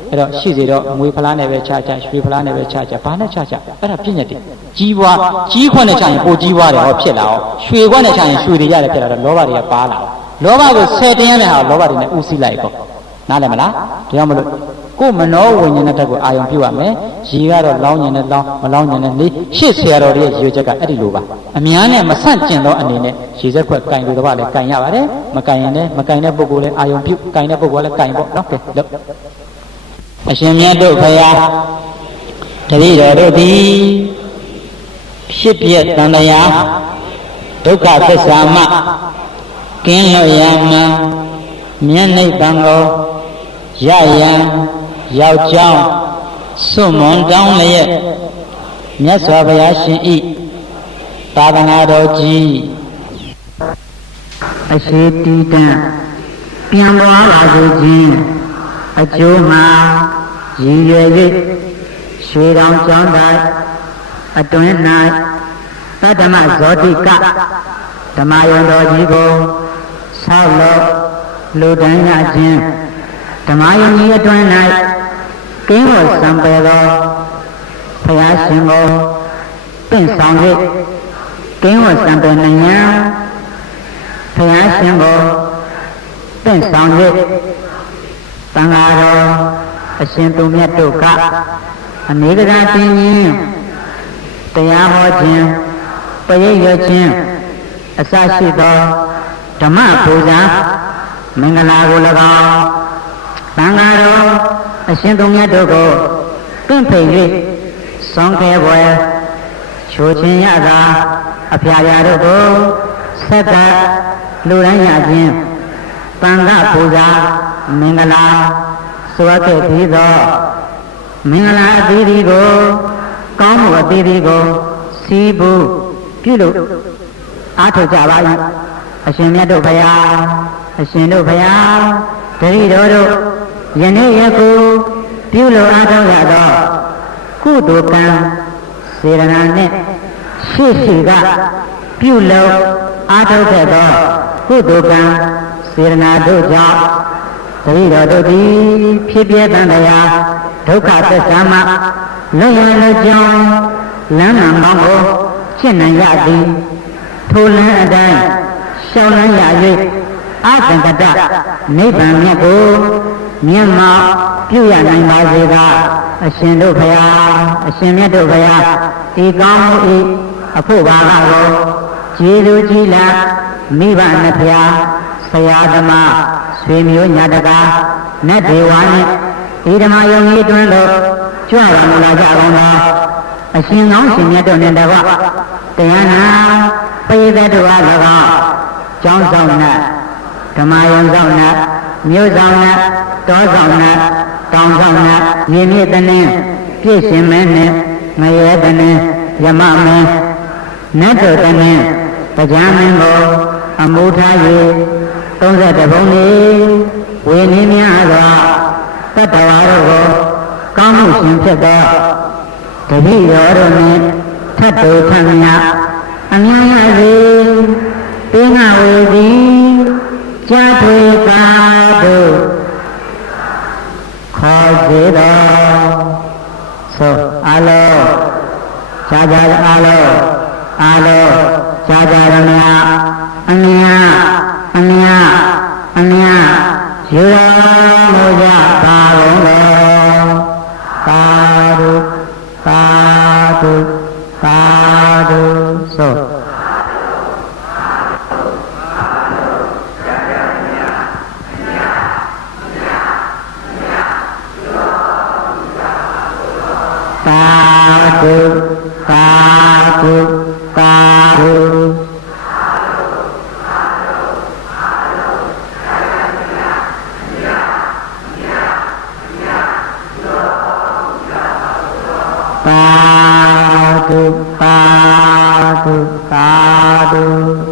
အဲ့တော့ရှိစေတော့ငွေဖလားနဲ့ပဲချရွှေဖလားနဲ့ပဲချဘာနဲ့ချအဲ့ဒါပြည့်ညက်တယ်ကြီးပွားကြီးခွက်နဲ့ချရင်ပိုကြီးပွားတယ်ဟောဖြစ်လာအောင်ရွှေခွက်နဲ့ချရင်ရွှေတွေရတယ်ဖြစ်လာတော့လောဘတွေကပါလာအောင်လောဘကိုဆယ်တင်ရမယ်ဟာလောဘတွေနဲ့ဥသိလိုက်ပေါ့နားလည်မလားဒါကြောင့်မလို့ကိုယ်မနောဝိညာဏတက်ကိုအာယုံပြုရမယ်ရေကတော့လောင်းညင်နဲ့လောင်းမလောင်းညင်နဲ့နေရှစ်ဆရာတော်ရဲ့ရေချက်ကအဲ့ဒီလိုပါအများနဲ့မဆန့်ကျင်သောအနေနဲ့ရေစက်ခွက်ကင်လို့တော့လည်းကင်ရပါတယ်မကင်ရင်လည်းမကင်တဲ့ပုဂ္ဂိုလ်လည်းအာယုံပြုကင်တဲ့ပုဂ္ဂိုလ်လည်းကင်ပေါ့နော်ကဲလို့အရှင်မြတ်တို့ဖရာတပည့်တော်တို့သည်ဖြစ်ပြတန်တရားဒုက္ခသစ္စာမှကင်းလွတ်ရမှမျက်နှိပ်ပံကိုရရန်ရောက်ကြောင်းစွန့်မွန်တောင်းလျက်မြတ်စွာဘုရားရှင်ဤသာသနာတော်ကြီး အရှိတီတံပြန်ပွားပါစေခြင်းအကျိုးမှာရည်ရွယ်၍ရွှေတောင်ကျောင်းတိုင်းအတွင်း၌သတ္တမဇောတိကဓမ္မယုံတော်ကြီးကိုဆောက်လုပ်လူတန်းရခြင်းဓမ္မယုံကြီးအတွင်း၌ကင်းဝတ်စံပယ်သောဘုရားရှင်ကိုပင့်ဆောင်၍ကင်းဝတ်စံပယ်နှံဘုရားရှင်ကိုပင့်ဆောင်၍သံဃာတော်အရှင်သူမြတ်တို့ကအနေကရာတင်ခြင်းတရားဟောခြင်းပရိယခြင်းအစရှိသောဓမ္မပူဇာမင်္ဂလာကို၎င်းသံဃာတော်အရှင်သူမြတ်တို့ကိုပင့်ဖိတ်၍ဆောင်ခဲပွဲချိုခြင်းရသာအဖျားရာတို့ကိုဆက်တာလူရန်ရခြင်းသံဃာပူဇာမင်္ဂလာစွာခဲ့ပြီးသောမင်္ဂလာအသီးဒီကိုကောင်းမှုအသီးဒီကိုစီးပူပြုလို့အားထုတ်ကြပါ၏အရှင်မြတ်တို့ဘုရားအရှင်တို့ဘုရားတတိတော်တို့ယနေ့ယခုပြုလို့အားထုတ်ရသောကုသိုလ်ကံစေရနာနှင့်ရှိရှိကပြုလို့အားထုတ်ခဲ့သောကုသိုလ်ကံစေရနာတို့ကြောင့်တတိတော်တို့သည်ဖြစ်ပြတန်တရားဒုက္ခသစ္စာမှလွတ်ရလွတ်ကြောင်းလမ်းမှန်ပေါင်းကိုရှင်းနိုင်ရသည်ထိုလမ်းအတိုင်းရှောင်လန်းရ၍အသင်္ကတနိဗ္ဗာန်မြတ်ကိုမြတ်မောပြုရနိုင်ပါစေသာအရှင်တို့ဘုရားအရှင်မြတ်တို့ဘုရားဒီကောင်းမှုဤအဖို့ပါကိုကျေးဇူးကြီးလားမိဘနှစ်ဖျားဆရာသမားဆွေမျိုးညာတကာနတ်ဒေဝနှင့်ဒီဓမ္မယုံကြီးတွင်တို့ကြွပါမလာကြကုန်သောအရှင်ကောင်းရှင်မြတ်တို့နှင့်တကွတရားနာပိသတို့အား၎င်းကျောင်းဆောင်နှင့်ဓမ္မယုံဆောင်နှင့်မြို့ဆောင်နှင့်တောဆောင်နှင့်တောင်ဆောင်နှင့်မြေမြင့်တနည်းပြည့်ရှင်မင်းနှင့်ငရဲတနည်းယမမင်းနတ်တို့တနည်းတရားမင်းကိုအမှုထား၍31ဘုံနေဝေနေများသောတတ္တဝါတို့ကိုကောင်းမှုရှင်ဖြစ်သောတပည့်တော်တို့နှင့်ထပ်တူထမြအများရစေပိငါဝေသည်ကြာထွေကာတို့ခေါ်စေတော်ဆိုအလောကြာကြာအလောကြာကြာရမအမြအမြယူတော်မူကြပါကုန်တော်သာဓုသာဓုသာဓုဆိုသာဓုသာဓုသာဓုသာဓုသာဓု